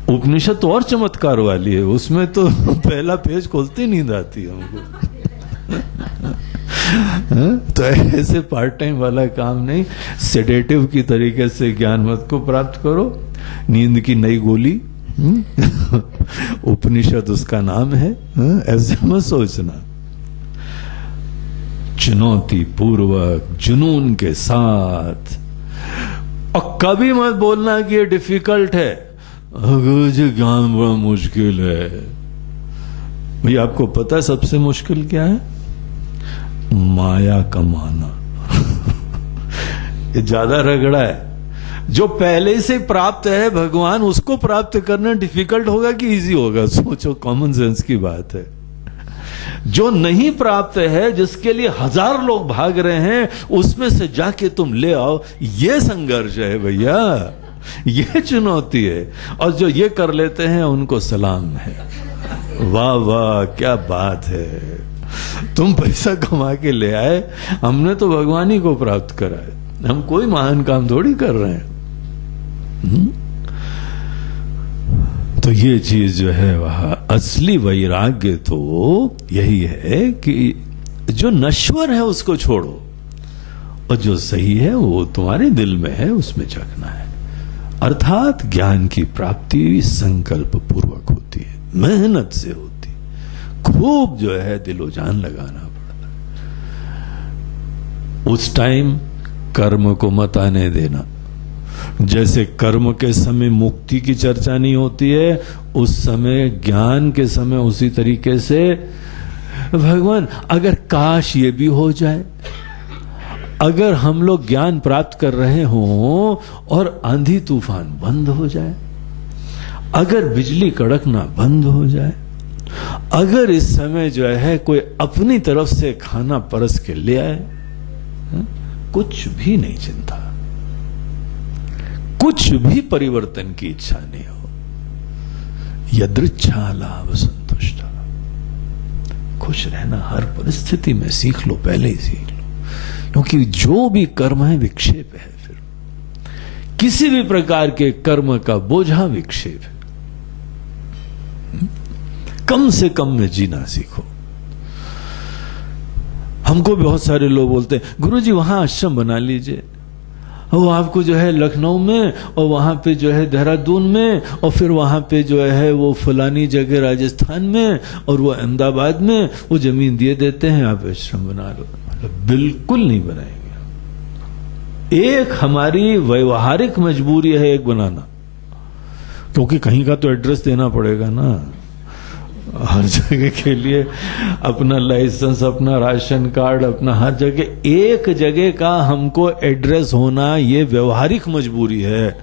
उपनिषद तो और चमत्कार वाली है, उसमें तो पहला पेज खोलते नींद आती है हमको। तो ऐसे पार्ट टाइम वाला काम नहीं, सेडेटिव की तरीके से ज्ञान मत को प्राप्त करो। नींद की नई गोली उपनिषद उसका नाम है, ऐसे मत सोचना। चुनौती पूर्वक जुनून के साथ, और कभी मत बोलना कि ये डिफिकल्ट है, अगर ज्ञान बड़ा मुश्किल है। भैया आपको पता है सबसे मुश्किल क्या है? माया कमाना। ये ज्यादा रगड़ा है। जो पहले से प्राप्त है भगवान, उसको प्राप्त करना डिफिकल्ट होगा कि इजी होगा? सोचो, कॉमन सेंस की बात है। जो नहीं प्राप्त है, जिसके लिए हजार लोग भाग रहे हैं, उसमें से जाके तुम ले आओ, ये संघर्ष है भैया, ये चुनौती है। और जो ये कर लेते हैं उनको सलाम है। वाह वाह, क्या बात है। तुम पैसा कमा के ले आए, हमने तो भगवान ही को प्राप्त करा है, हम कोई महान काम थोड़ी कर रहे हैं। तो ये चीज जो है वह असली वैराग्य तो यही है कि जो नश्वर है उसको छोड़ो, और जो सही है वो तुम्हारे दिल में है, उसमें जगना है। अर्थात ज्ञान की प्राप्ति संकल्प पूर्वक होती है, मेहनत से होती, खूब जो है दिलो जान लगाना पड़ता है। उस टाइम कर्म को मत आने देना। जैसे कर्म के समय मुक्ति की चर्चा नहीं होती है, उस समय ज्ञान के समय उसी तरीके से भगवान अगर काश ये भी हो जाए, अगर हम लोग ज्ञान प्राप्त कर रहे हों और आंधी तूफान बंद हो जाए, अगर बिजली कड़कना बंद हो जाए, अगर इस समय जो है कोई अपनी तरफ से खाना परस के ले आए, कुछ भी नहीं चिंता, कुछ भी परिवर्तन की इच्छा नहीं हो, यदृच्छा लाभ संतुष्ट, खुश रहना हर परिस्थिति में सीख लो, पहले ही सीख लो। क्योंकि जो भी कर्म है विक्षेप है, फिर किसी भी प्रकार के कर्म का बोझा विक्षेप है। कम से कम में जीना सीखो। हमको बहुत सारे लोग बोलते हैं गुरुजी वहां आश्रम बना लीजिए, वो आपको जो है लखनऊ में, और वहां पे जो है देहरादून में, और फिर वहां पे जो है वो फलानी जगह राजस्थान में, और वो अहमदाबाद में वो जमीन दिए देते हैं, आप आश्रम बना लो। बिल्कुल नहीं बनाएंगे। एक हमारी व्यवहारिक मजबूरी है एक बनाना, क्योंकि कहीं का तो एड्रेस देना पड़ेगा ना, हर जगह के लिए अपना लाइसेंस, अपना राशन कार्ड, अपना हर जगह एक जगह का हमको एड्रेस होना, ये व्यवहारिक मजबूरी है।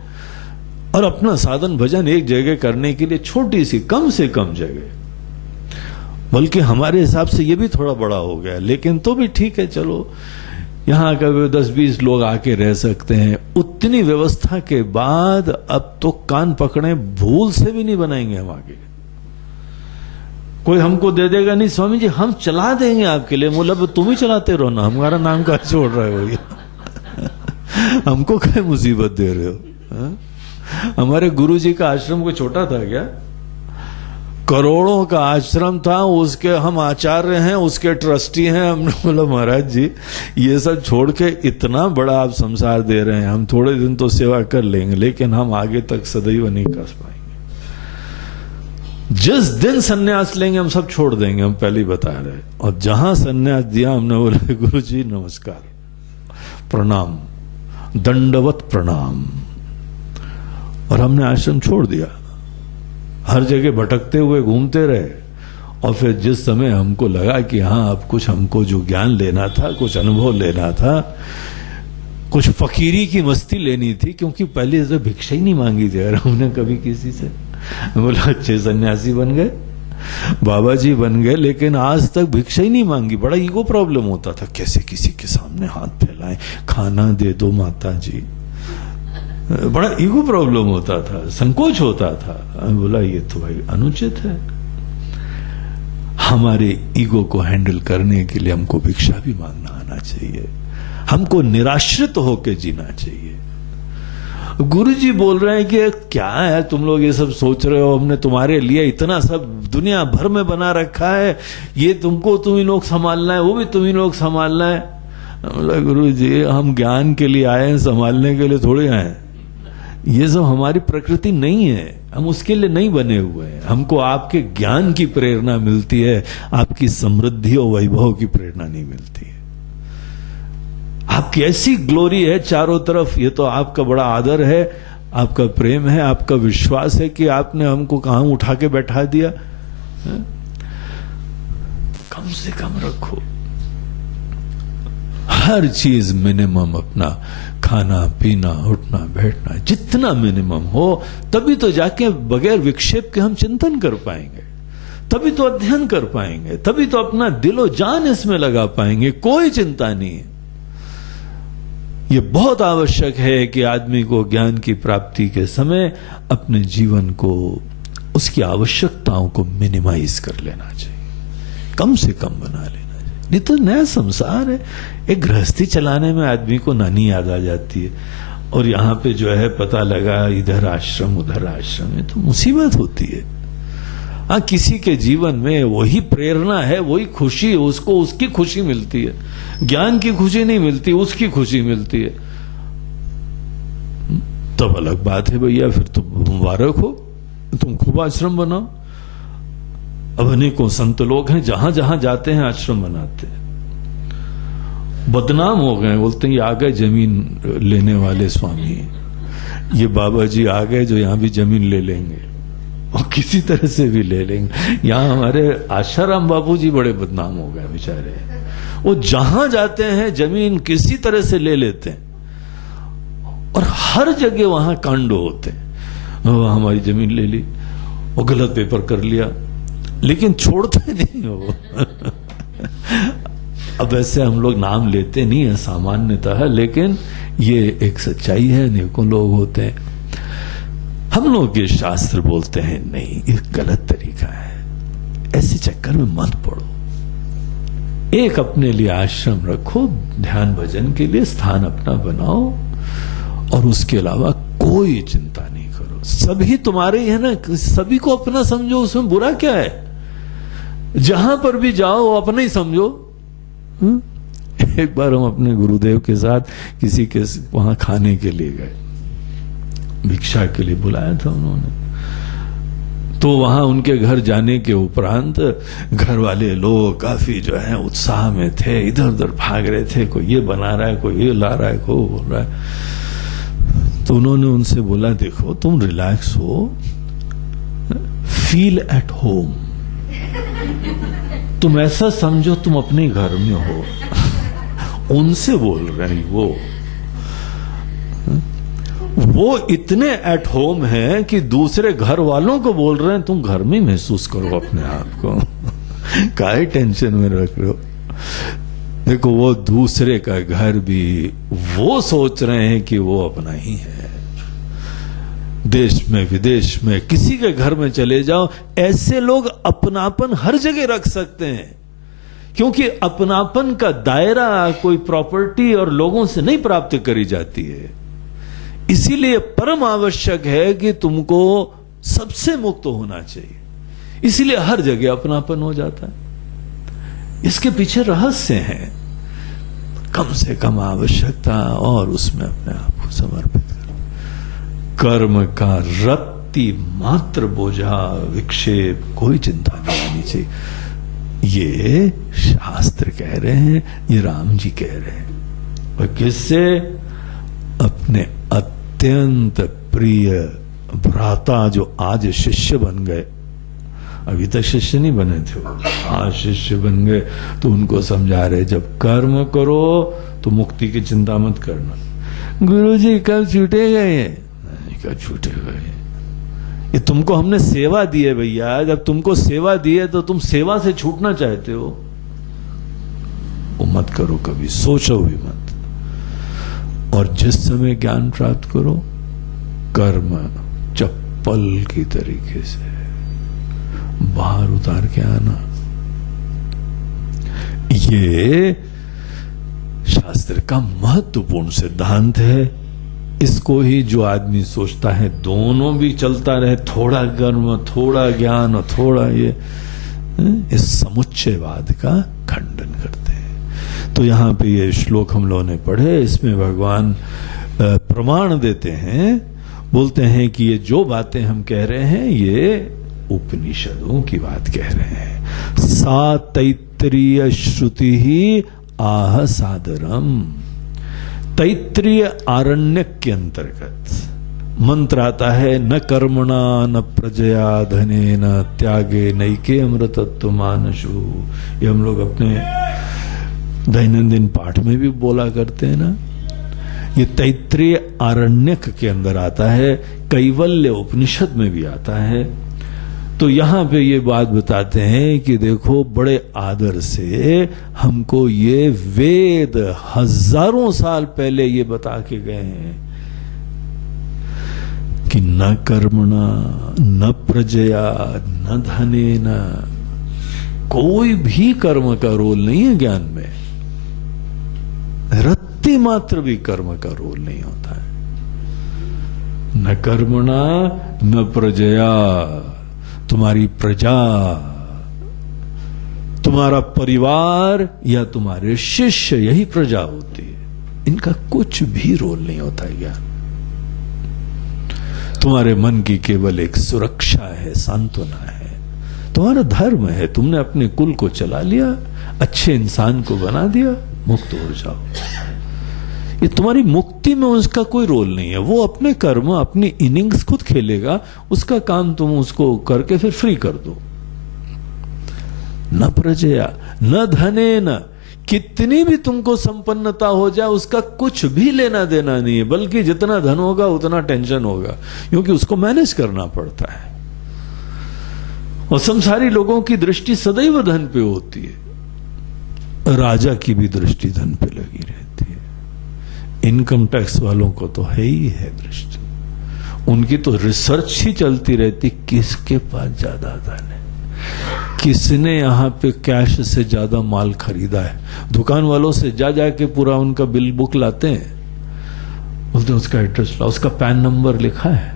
और अपना साधन भजन एक जगह करने के लिए छोटी सी कम से कम जगह, बल्कि हमारे हिसाब से ये भी थोड़ा बड़ा हो गया, लेकिन तो भी ठीक है, चलो यहां कभी 10-20 लोग आके रह सकते हैं। उतनी व्यवस्था के बाद अब तो कान पकड़े, भूल से भी नहीं बनाएंगे हम आगे। कोई हमको दे देगा नहीं, स्वामी जी हम चला देंगे आपके लिए। बोला तुम ही चलाते रहो ना, हमारा नाम कहा छोड़ रहे हो, हमको क्या मुसीबत दे रहे हो? हा? हमारे गुरुजी का आश्रम कोई छोटा था क्या? करोड़ों का आश्रम था, उसके हम आचार्य हैं, उसके ट्रस्टी हैं। हमने बोला महाराज जी ये सब छोड़ के इतना बड़ा आप संसार दे रहे हैं, हम थोड़े दिन तो सेवा कर लेंगे, लेकिन हम आगे तक सदैव नहीं कर पाएंगे। जिस दिन सन्यास लेंगे हम सब छोड़ देंगे, हम पहले ही बता रहे। और जहां सन्यास दिया हमने बोला गुरु जी नमस्कार, प्रणाम, दंडवत प्रणाम, और हमने आश्रम छोड़ दिया। हर जगह भटकते हुए घूमते रहे, और फिर जिस समय हमको लगा कि हाँ अब कुछ हमको जो ज्ञान लेना था, कुछ अनुभव लेना था, कुछ फकीरी की मस्ती लेनी थी, क्योंकि पहले तो भिक्षा ही नहीं मांगी थी यार हमने कभी किसी से। बोला अच्छे सन्यासी बन गए, बाबा जी बन गए, लेकिन आज तक भिक्षा ही नहीं मांगी। बड़ा ईगो प्रॉब्लम होता था, कैसे किसी के सामने हाथ फैलाएं, खाना दे दो माता जी, बड़ा ईगो प्रॉब्लम होता था, संकोच होता था। बोला ये तो भाई अनुचित है। हमारे ईगो को हैंडल करने के लिए हमको भिक्षा भी मांगना आना चाहिए, हमको निराश्रित होकर जीना चाहिए। गुरुजी बोल रहे हैं कि क्या है तुम लोग ये सब सोच रहे हो, हमने तुम्हारे लिए इतना सब दुनिया भर में बना रखा है, ये तुमको तुम ही लोग संभालना है, वो भी तुम ही लोग संभालना है। बोला गुरुजी हम ज्ञान के लिए आए हैं, संभालने के लिए थोड़े आए हैं। ये सब हमारी प्रकृति नहीं है, हम उसके लिए नहीं बने हुए हैं। हमको आपके ज्ञान की प्रेरणा मिलती है, आपकी समृद्धि और वैभव की प्रेरणा नहीं मिलती है। आपकी ऐसी ग्लोरी है चारों तरफ, ये तो आपका बड़ा आदर है, आपका प्रेम है, आपका विश्वास है कि आपने हमको कहां उठा के बैठा दिया। कम से कम रखो, हर चीज मिनिमम, अपना खाना पीना उठना बैठना जितना मिनिमम हो, तभी तो जाके बगैर विक्षेप के हम चिंतन कर पाएंगे, तभी तो अध्ययन कर पाएंगे, तभी तो अपना दिलो जान इसमें लगा पाएंगे। कोई चिंता नहीं है। ये बहुत आवश्यक है कि आदमी को ज्ञान की प्राप्ति के समय अपने जीवन को, उसकी आवश्यकताओं को मिनिमाइज कर लेना चाहिए, कम से कम बना लेना चाहिए। नहीं तो नया संसार है, एक गृहस्थी चलाने में आदमी को नानी याद आ जाती है, और यहां पे जो है पता लगा इधर आश्रम उधर आश्रम है, तो मुसीबत होती है। हाँ किसी के जीवन में वही प्रेरणा है, वही खुशी, उसको उसकी खुशी मिलती है, ज्ञान की खुशी नहीं मिलती, उसकी खुशी मिलती है, तब अलग बात है भैया, फिर तो मुबारक हो, तुम खूब आश्रम बनाओ। अब अनेकों संत लोग हैं जहां जहां जाते हैं आश्रम बनाते हैं, बदनाम हो गए, बोलते हैं ये आ गए जमीन लेने वाले स्वामी, ये बाबा जी आ गए जो यहां भी जमीन ले लेंगे और किसी तरह से भी ले लेंगे। यहां हमारे आशाराम बाबू जी बड़े बदनाम हो गए बेचारे, वो जहां जाते हैं जमीन किसी तरह से ले लेते हैं, और हर जगह वहां कांडो होते हैं, हमारी जमीन ले ली, वो गलत पेपर कर लिया, लेकिन छोड़ते नहीं हो। अब ऐसे हम लोग नाम लेते नहीं है सामान्यतः, लेकिन ये एक सच्चाई है, अनेकों लोग होते हैं। हम लोग के शास्त्र बोलते हैं नहीं, ये गलत तरीका है, ऐसे चक्कर में मत पड़ो। एक अपने लिए आश्रम रखो, ध्यान भजन के लिए स्थान अपना बनाओ, और उसके अलावा कोई चिंता नहीं करो। सभी तुम्हारे ही है ना, सभी को अपना समझो, उसमें बुरा क्या है? जहां पर भी जाओ अपना ही समझो। एक बार हम अपने गुरुदेव के साथ किसी के वहां खाने के लिए गए, भिक्षा के लिए बुलाया था उन्होंने, तो वहां उनके घर जाने के उपरांत घर वाले लोग काफी जो है उत्साह में थे, इधर उधर भाग रहे थे, कोई ये बना रहा है, कोई ये ला रहा है, कोई बोल रहा है। तो उन्होंने उनसे बोला देखो तुम रिलैक्स हो, फील एट होम, तुम ऐसा समझो तुम अपने घर में हो। उनसे बोल रहे हैं वो इतने एट होम हैं कि दूसरे घर वालों को बोल रहे हैं तुम घर में महसूस करो अपने आप को। काहे टेंशन में रख रहे हो? देखो, वो दूसरे का घर भी वो सोच रहे हैं कि वो अपना ही है। देश में विदेश में किसी के घर में चले जाओ, ऐसे लोग अपनापन हर जगह रख सकते हैं, क्योंकि अपनापन का दायरा कोई प्रॉपर्टी और लोगों से नहीं प्राप्त करी जाती है। इसीलिए परम आवश्यक है कि तुमको सबसे मुक्त होना चाहिए। इसीलिए हर जगह अपनापन हो जाता है। इसके पीछे रहस्य है। कम से कम आवश्यकता और उसमें अपने आप को समर्पित करो। कर्म का रत्ती मात्र बोझा विक्षेप कोई चिंता नहीं आनी चाहिए। ये शास्त्र कह रहे हैं, ये राम जी कह रहे हैं। और किससे? अपने अत्यंत प्रिय भ्राता जो आज शिष्य बन गए। अभी तक शिष्य नहीं बने थे, आज शिष्य बन गए, तो उनको समझा रहे जब कर्म करो तो मुक्ति की चिंता मत करना। गुरुजी कब छूटेगा ये? कब छूटेगा ये तुमको हमने सेवा दी है भैया। जब तुमको सेवा दी है तो तुम सेवा से छूटना चाहते हो, वो मत करो, कभी सोचो भी मत। और जिस समय ज्ञान प्राप्त करो, कर्म चप्पल की तरीके से बाहर उतार के आना। ये शास्त्र का महत्वपूर्ण सिद्धांत है। इसको ही जो आदमी सोचता है दोनों भी चलता रहे, थोड़ा कर्म थोड़ा ज्ञान और थोड़ा ये, इस समुच्चयवाद का खंडन करते हैं। तो यहां पे ये श्लोक हम लोगों ने पढ़े, इसमें भगवान प्रमाण देते हैं, बोलते हैं कि ये जो बातें हम कह रहे हैं ये उपनिषदों की बात कह रहे हैं। सा तैत्तिरीय श्रुति ही आह सादरम। तैत्तिरीय आरण्यक के अंतर्गत मंत्र आता है, न कर्मणा न प्रजया धने न त्यागे नैके अमृतत्व मानसु। ये हम लोग अपने दैनंदिन पाठ में भी बोला करते हैं ना। ये तैत्तिरीय आरण्यक के अंदर आता है, कैवल्य उपनिषद में भी आता है। तो यहां पे ये बात बताते हैं कि देखो, बड़े आदर से हमको ये वेद हजारों साल पहले ये बता के गए हैं कि न कर्मणा न प्रजया न धनेन, कोई भी कर्म का रोल नहीं है ज्ञान में। रत्ती मात्र भी कर्म का रोल नहीं होता है। न कर्मणा न प्रजया, तुम्हारी प्रजा, तुम्हारा परिवार या तुम्हारे शिष्य, यही प्रजा होती है। इनका कुछ भी रोल नहीं होता है ज्ञान। तुम्हारे मन की केवल एक सुरक्षा है, सांत्वना है, तुम्हारा धर्म है। तुमने अपने कुल को चला लिया, अच्छे इंसान को बना दिया, मुक्त हो जाओ। ये तुम्हारी मुक्ति में उसका कोई रोल नहीं है। वो अपने कर्म, अपनी इनिंग्स खुद खेलेगा, उसका काम तुम उसको करके फिर फ्री कर दो। न प्रजया न धने न, कितनी भी तुमको संपन्नता हो जाए उसका कुछ भी लेना देना नहीं है, बल्कि जितना धन होगा उतना टेंशन होगा, क्योंकि उसको मैनेज करना पड़ता है। और संसारी लोगों की दृष्टि सदैव धन पे होती है, राजा की भी दृष्टि धन पे लगी रहती है। इनकम टैक्स वालों को तो है ही है दृष्टि, उनकी तो रिसर्च ही चलती रहती, किसके पास ज्यादा धन है, किसने यहां पे कैश से ज्यादा माल खरीदा है। दुकान वालों से जा जाके पूरा उनका बिल बुक लाते हैं, बोलते उसका एड्रेस लाओ, उसका पैन नंबर लिखा है,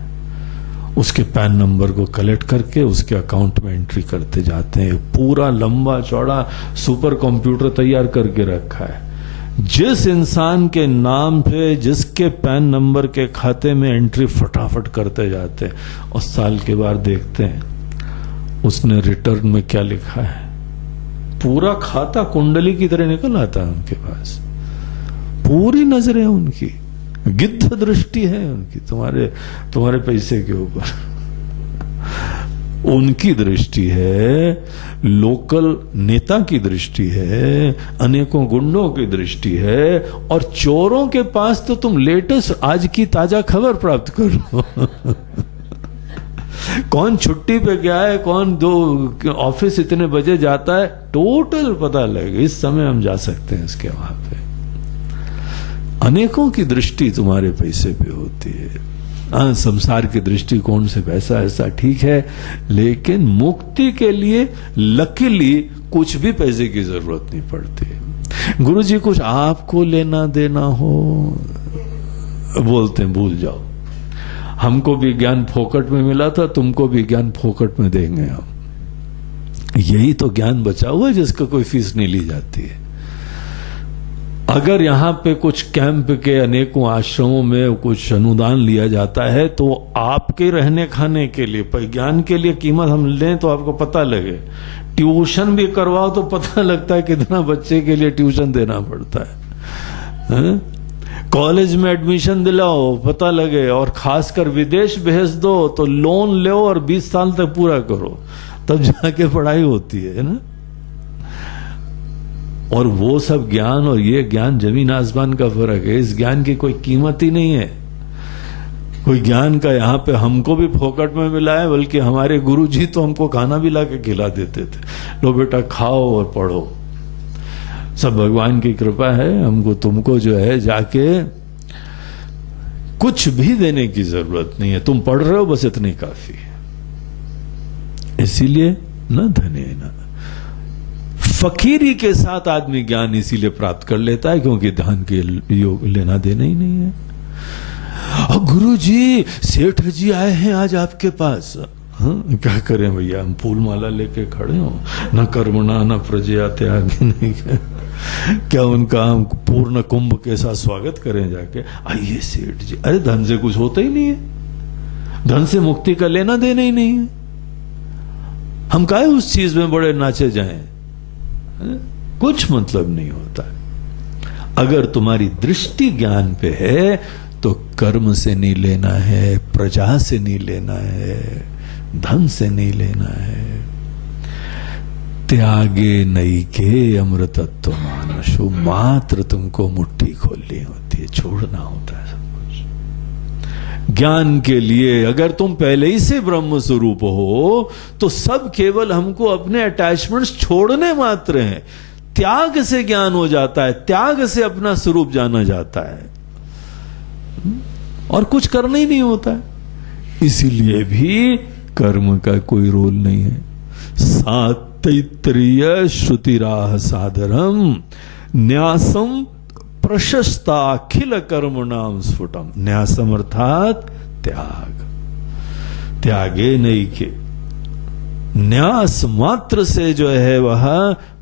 उसके पैन नंबर को कलेक्ट करके उसके अकाउंट में एंट्री करते जाते हैं। पूरा लंबा चौड़ा सुपर कंप्यूटर तैयार करके रखा है। जिस इंसान के नाम पे जिसके पैन नंबर के खाते में एंट्री फटाफट करते जाते हैं, और साल के बाद देखते हैं उसने रिटर्न में क्या लिखा है, पूरा खाता कुंडली की तरह निकल आता है उनके पास। पूरी नजर है उनकी, गिद्ध दृष्टि है उनकी तुम्हारे पैसे के ऊपर। उनकी दृष्टि है, लोकल नेता की दृष्टि है, अनेकों गुंडों की दृष्टि है, और चोरों के पास तो तुम लेटेस्ट आज की ताजा खबर प्राप्त करो। कौन छुट्टी पे गया है, कौन दो ऑफिस इतने बजे जाता है, टोटल पता लगे। इस समय हम जा सकते हैं इसके वहां पे। अनेकों की दृष्टि तुम्हारे पैसे पे होती है। संसार के दृष्टिकोण से वैसा ऐसा ठीक है, लेकिन मुक्ति के लिए लकीली कुछ भी पैसे की जरूरत नहीं पड़ती। गुरुजी कुछ आपको लेना देना हो, बोलते हैं भूल जाओ, हमको भी ज्ञान फोकट में मिला था, तुमको भी ज्ञान फोकट में देंगे हम। यही तो ज्ञान बचा हुआ है जिसका कोई फीस नहीं ली जाती है। अगर यहां पे कुछ कैंप के अनेकों आश्रमों में कुछ अनुदान लिया जाता है तो आपके रहने खाने के लिए, पर ज्ञान के लिए कीमत हम लें तो आपको पता लगे। ट्यूशन भी करवाओ तो पता लगता है कितना बच्चे के लिए ट्यूशन देना पड़ता है। कॉलेज में एडमिशन दिलाओ पता लगे, और खासकर विदेश भेज दो तो लोन लो और 20 साल तक पूरा करो, तब जाके पढ़ाई होती है ना। और वो सब ज्ञान और ये ज्ञान जमीन आसमान का फर्क है। इस ज्ञान की कोई कीमत ही नहीं है। कोई ज्ञान का यहाँ पे हमको भी फोकट में मिला है, बल्कि हमारे गुरुजी तो हमको खाना भी ला के खिला देते थे, लो बेटा खाओ और पढ़ो। सब भगवान की कृपा है। हमको तुमको जो है जाके कुछ भी देने की जरूरत नहीं है, तुम पढ़ रहे हो बस इतनी काफी है। इसीलिए न धने न फकीरी के साथ आदमी ज्ञान इसीलिए प्राप्त कर लेता है क्योंकि धन के योग लेना देना ही नहीं है। और गुरु जी सेठ जी आए हैं आज आपके पास। हाँ क्या करें भैया, हम फूल माला लेके खड़े हो, न कर्मणा न प्रजया त्याग नहीं। क्या उनका हम पूर्ण कुंभ के साथ स्वागत करें जाके? आइए सेठ जी। अरे धन से कुछ होता ही नहीं है, धन से मुक्ति का लेना देना ही नहीं है। हम काहे उस चीज में बड़े नाचे जाएं? कुछ मतलब नहीं होता। अगर तुम्हारी दृष्टि ज्ञान पे है तो कर्म से नहीं लेना है, प्रजा से नहीं लेना है, धन से नहीं लेना है। त्यागे नई के अमृतत्व मानसु, मात्र तुमको मुट्ठी खोलनी होती है, छोड़ना होता है सब कुछ। ज्ञान के लिए अगर तुम पहले ही से ब्रह्म स्वरूप हो तो सब केवल हमको अपने अटैचमेंट्स छोड़ने मात्र हैं। त्याग से ज्ञान हो जाता है, त्याग से अपना स्वरूप जाना जाता है, और कुछ करना ही नहीं होता है। इसीलिए भी कर्म का कोई रोल नहीं है। सातैत्रीय श्रुतिराह साधरम न्यासम प्रशस्ता अखिल कर्म नाम स्फुटम। न्यासम अर्थात त्याग, त्यागे नहीं के न्यास मात्र से जो है वह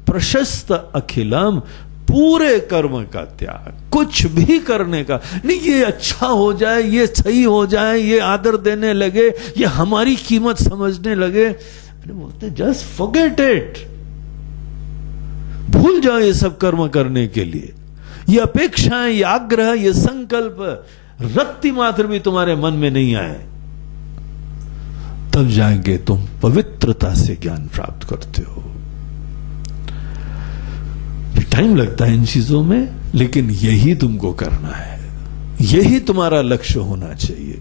प्रशस्त अखिलम, पूरे कर्म का त्याग, कुछ भी करने का नहीं। ये अच्छा हो जाए, ये सही हो जाए, ये आदर देने लगे, ये हमारी कीमत समझने लगे, अरे बोलते जस्ट फॉरगेट इट, भूल जाओ ये सब कर्म करने के लिए। ये अपेक्षाएं, ये आग्रह, ये संकल्प रत्ती मात्र भी तुम्हारे मन में नहीं आए, तब जाएंगे तुम पवित्रता से ज्ञान प्राप्त करते हो। टाइम लगता है इन चीजों में, लेकिन यही तुमको करना है, यही तुम्हारा लक्ष्य होना चाहिए।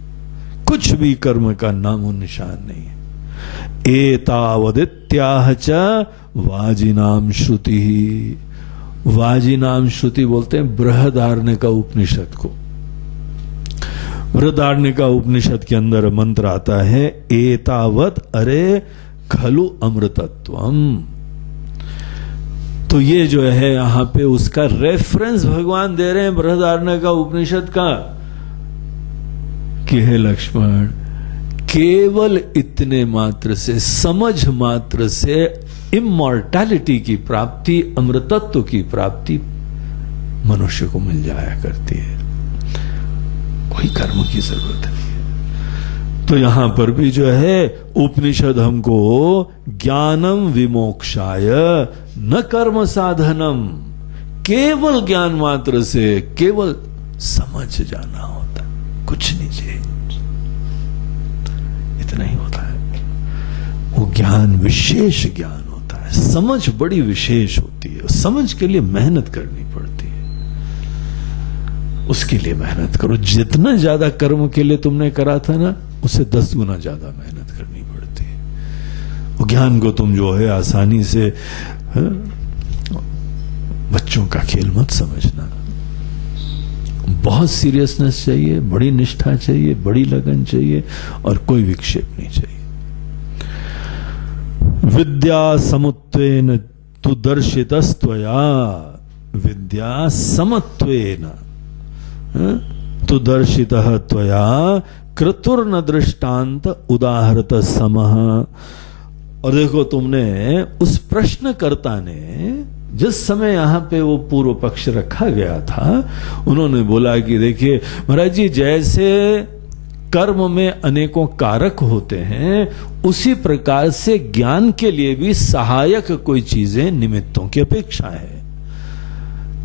कुछ भी कर्म का नामो निशान नहीं है। एतावदित्याह च वाजिनाम श्रुति। वाजिनाम श्रुति बोलते हैं बृहदारण्यक उपनिषद को। बृहदारण्यक उपनिषद के अंदर मंत्र आता है एतावत अरे खलु अमृतत्वम। तो ये जो है यहां पे उसका रेफरेंस भगवान दे रहे हैं बृहदारण्यक उपनिषद का कि हे लक्ष्मण, केवल इतने मात्र से, समझ मात्र से इमॉर्टैलिटी की प्राप्ति, अमृतत्व की प्राप्ति मनुष्य को मिल जाया करती है। कोई कर्म की जरूरत नहीं है। तो यहां पर भी जो है उपनिषद हमको ज्ञानम विमोक्षाय न कर्म साधनम, केवल ज्ञान मात्र से केवल समझ जाना होता है, कुछ नहीं चाहिए, इतना ही होता है। वो ज्ञान विशेष ज्ञान होता है, समझ बड़ी विशेष होती है। समझ के लिए मेहनत करनी पड़ती है, उसके लिए मेहनत करो। जितना ज्यादा कर्म के लिए तुमने करा था ना, उससे 10 गुना ज्यादा मेहनत करनी पड़ती है। ज्ञान को तुम जो है आसानी से बच्चों का खेल मत समझना। बहुत सीरियसनेस चाहिए, बड़ी निष्ठा चाहिए, बड़ी लगन चाहिए और कोई विक्षेप नहीं चाहिए। विद्या समुत्वेन तु दर्शितस्त्वया, विद्या समत्वेन तु दर्शितः त्वया क्रतुर्न दृष्टांत उदाहरत समः। और देखो तुमने उस प्रश्नकर्ता ने जिस समय यहां पे वो पूर्व पक्ष रखा गया था, उन्होंने बोला कि देखिए महाराज जी, जैसे कर्म में अनेकों कारक होते हैं, उसी प्रकार से ज्ञान के लिए भी सहायक कोई चीजें, निमित्तों की अपेक्षा है।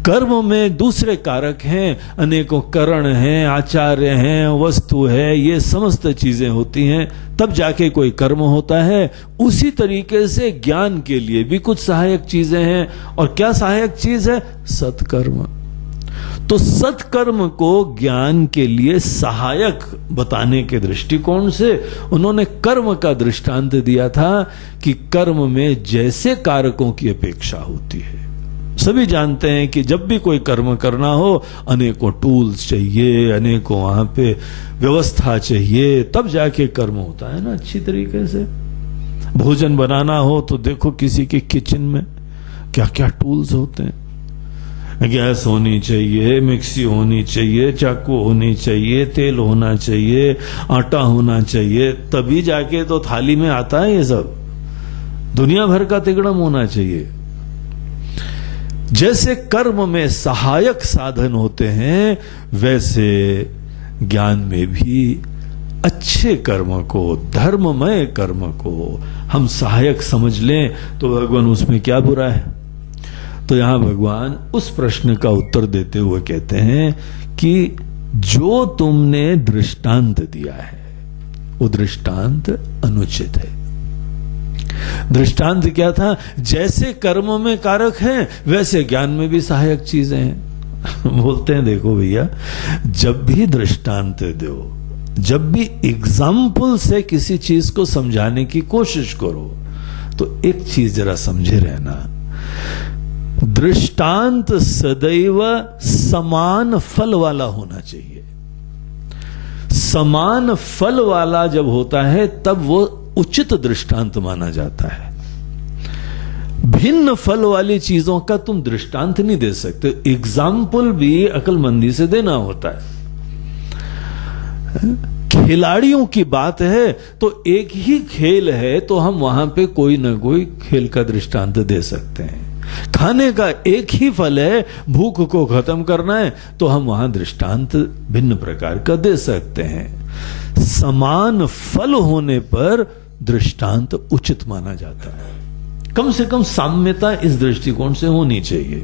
कर्म में दूसरे कारक हैं, अनेकों करण हैं, आचार्य हैं, वस्तु है, ये समस्त चीजें होती हैं, तब जाके कोई कर्म होता है। उसी तरीके से ज्ञान के लिए भी कुछ सहायक चीजें हैं। और क्या सहायक चीज है? सत्कर्म। तो सत्कर्म को ज्ञान के लिए सहायक बताने के दृष्टिकोण से उन्होंने कर्म का दृष्टांत दिया था कि कर्म में जैसे कारकों की अपेक्षा होती है। सभी जानते हैं कि जब भी कोई कर्म करना हो, अनेकों टूल्स चाहिए, अनेकों वहां पे व्यवस्था चाहिए, तब जाके कर्म होता है ना अच्छी तरीके से। भोजन बनाना हो तो देखो किसी के किचन में क्या क्या टूल्स होते हैं। गैस होनी चाहिए, मिक्सी होनी चाहिए, चाकू होनी चाहिए, तेल होना चाहिए, आटा होना चाहिए, तभी जाके तो थाली में आता है ये सब। दुनिया भर का तिगड़म होना चाहिए। जैसे कर्म में सहायक साधन होते हैं, वैसे ज्ञान में भी अच्छे कर्म को, धर्ममय कर्म को हम सहायक समझ लें तो भगवान उसमें क्या बुरा है। तो यहां भगवान उस प्रश्न का उत्तर देते हुए कहते हैं कि जो तुमने दृष्टांत दिया है वो दृष्टांत अनुचित है। दृष्टांत क्या था? जैसे कर्म में कारक हैं, वैसे ज्ञान में भी सहायक चीजें हैं। बोलते हैं देखो भैया, जब भी दृष्टांत दो, जब भी एग्जाम्पल से किसी चीज को समझाने की कोशिश करो, तो एक चीज जरा समझे रहना, दृष्टांत सदैव समान फल वाला होना चाहिए। समान फल वाला जब होता है तब वो उचित दृष्टांत माना जाता है। भिन्न फल वाली चीजों का तुम दृष्टांत नहीं दे सकते। एग्जाम्पल भी अक्लमंदी से देना होता है। खिलाड़ियों की बात है तो एक ही खेल है तो हम वहां पे कोई ना कोई खेल का दृष्टांत दे सकते हैं। खाने का एक ही फल है, भूख को खत्म करना है तो हम वहां दृष्टांत भिन्न प्रकार का दे सकते हैं। समान फल होने पर दृष्टांत उचित माना जाता है। कम से कम साम्यता इस दृष्टिकोण से होनी चाहिए।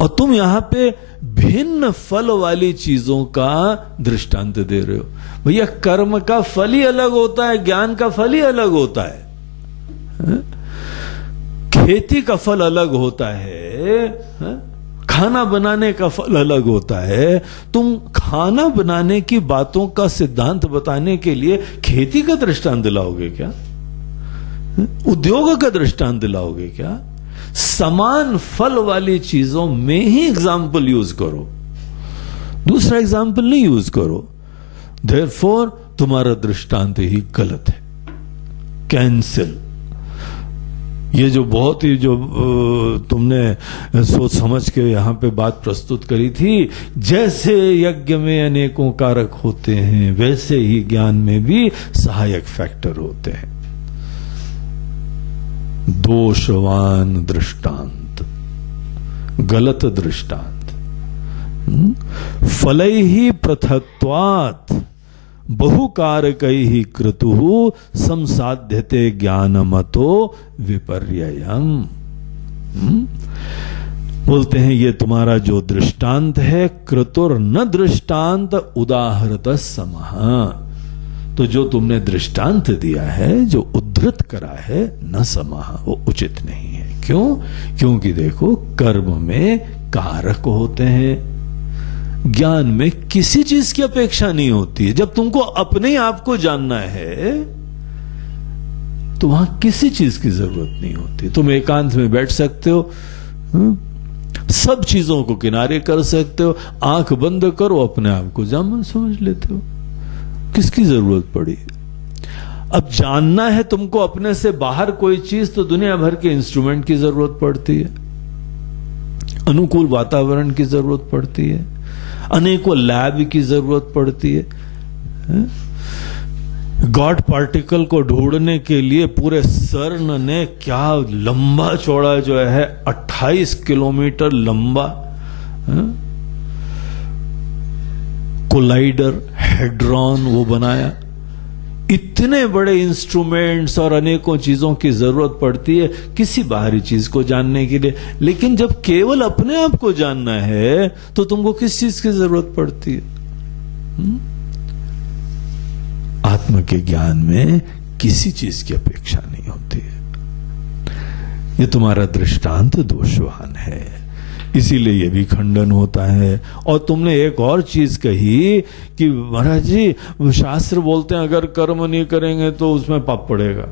और तुम यहां पे भिन्न फल वाली चीजों का दृष्टांत दे रहे हो। भैया कर्म का फल ही अलग होता है, ज्ञान का फल ही अलग होता है। खेती का फल अलग होता है, खाना बनाने का फल अलग होता है। तुम खाना बनाने की बातों का सिद्धांत बताने के लिए खेती का दृष्टांत दिलाओगे क्या? उद्योग का दृष्टांत दिलाओगे क्या? समान फल वाली चीजों में ही एग्जाम्पल यूज करो, दूसरा एग्जाम्पल नहीं यूज करो। देयरफॉर तुम्हारा दृष्टांत ही गलत है, कैंसिल। ये जो बहुत ही जो तुमने सोच समझ के यहां पे बात प्रस्तुत करी थी, जैसे यज्ञ में अनेकों कारक होते हैं वैसे ही ज्ञान में भी सहायक फैक्टर होते हैं। दोषवान दृष्टांत, गलत दृष्टांत। फलैहि पृथक्त्वात् बहुकारकैहि क्रतुः संसाध्यते ज्ञानमतो विपर्ययम्। बोलते हैं ये तुम्हारा जो दृष्टांत है, क्रतुर न दृष्टांत उदाहरत समः। तो जो तुमने दृष्टांत दिया है, जो उद्धृत करा है, न समः, वो उचित नहीं है। क्यों? क्योंकि देखो कर्म में कारक होते हैं, ज्ञान में किसी चीज की अपेक्षा नहीं होती है। जब तुमको अपने आप को जानना है, तो वहां किसी चीज की जरूरत नहीं होती। तुम एकांत में बैठ सकते हो, सब चीजों को किनारे कर सकते हो, आंख बंद करो, अपने आप को जामन समझ लेते हो। किसकी जरूरत पड़ी? अब जानना है तुमको अपने से बाहर कोई चीज, तो दुनिया भर के इंस्ट्रूमेंट की जरूरत पड़ती है, अनुकूल वातावरण की जरूरत पड़ती है, अनेकों लैब की जरूरत पड़ती है। गॉड पार्टिकल को ढूंढने के लिए पूरे सर्न ने क्या लंबा चौड़ा जो है 28 किलोमीटर लंबा कोलाइडर हेड्रॉन वो बनाया। इतने बड़े इंस्ट्रूमेंट्स और अनेकों चीजों की जरूरत पड़ती है किसी बाहरी चीज को जानने के लिए, लेकिन जब केवल अपने आप को जानना है तो तुमको किस चीज की जरूरत पड़ती है? आत्म के ज्ञान में किसी चीज की अपेक्षा नहीं होती है। ये तुम्हारा दृष्टांत दोषवान है, इसीलिए ये भी खंडन होता है। और तुमने एक और चीज कही कि महाराज जी शास्त्र बोलते हैं अगर कर्म नहीं करेंगे तो उसमें पाप पड़ेगा।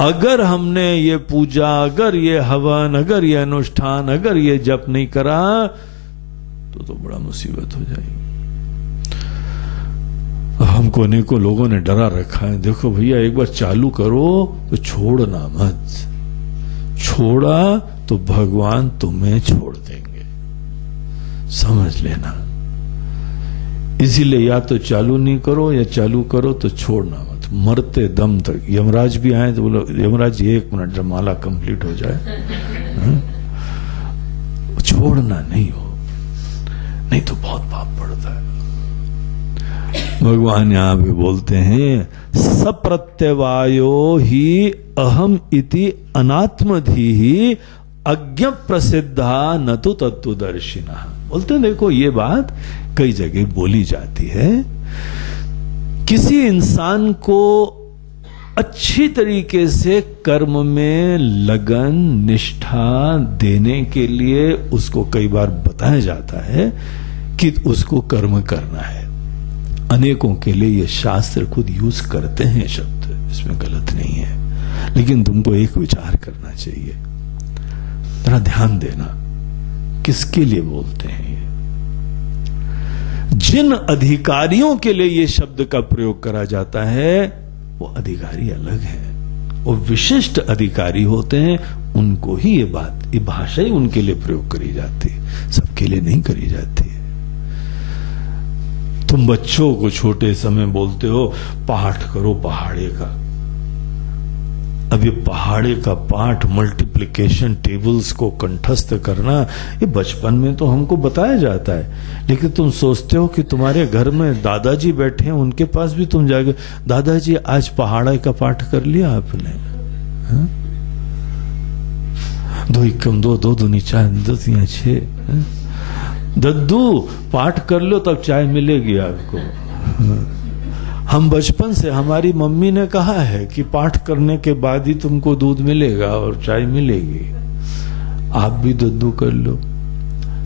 अगर हमने ये पूजा, अगर ये हवन, अगर ये अनुष्ठान, अगर ये जप नहीं करा तो बड़ा मुसीबत हो जाएगी। हमको अनेकों लोगों ने डरा रखा है, देखो भैया एक बार चालू करो तो छोड़ना मत, छोड़ा तो भगवान तुम्हें छोड़ देंगे, समझ लेना। इसीलिए या तो चालू नहीं करो या चालू करो तो छोड़ना मत, मरते दम तक। यमराज भी आए तो बोलो यमराज जी 1 मिनट जब माला कंप्लीट हो जाए, छोड़ना नहीं हो, नहीं तो बहुत पाप पड़ता है। भगवान यहां भी बोलते हैं सप्रत्यवायो ही अहम इति अनात्मधि ही अज्ञ प्रसिद्धा न तो तत्वदर्शिना। बोलते हैं देखो ये बात कई जगह बोली जाती है, किसी इंसान को अच्छी तरीके से कर्म में लगन निष्ठा देने के लिए उसको कई बार बताया जाता है कि उसको कर्म करना है। अनेकों के लिए ये शास्त्र खुद यूज करते हैं शब्द, इसमें गलत नहीं है, लेकिन तुमको एक विचार करना चाहिए, जरा ध्यान देना किसके लिए बोलते हैं ये। जिन अधिकारियों के लिए ये शब्द का प्रयोग करा जाता है वो अधिकारी अलग हैं, वो विशिष्ट अधिकारी होते हैं, उनको ही ये भाषा ही उनके लिए प्रयोग करी जाती है, सबके लिए नहीं करी जाती है। तुम बच्चों को छोटे समय बोलते हो पाठ करो पहाड़े का, अब ये पहाड़े का पाठ, मल्टीप्लिकेशन टेबल्स को कंठस्थ करना, ये बचपन में तो हमको बताया जाता है, लेकिन तुम सोचते हो कि तुम्हारे घर में दादाजी बैठे हैं, उनके पास भी तुम जाके दादाजी आज पहाड़े का पाठ कर लिया आपने? 2 एकम 2, 2 दूनी 4, 2 तीन 6, दद्दू पाठ कर लो तब चाय मिलेगी आपको। हम बचपन से हमारी मम्मी ने कहा है कि पाठ करने के बाद ही तुमको दूध मिलेगा और चाय मिलेगी, आप भी दद्दू कर लो।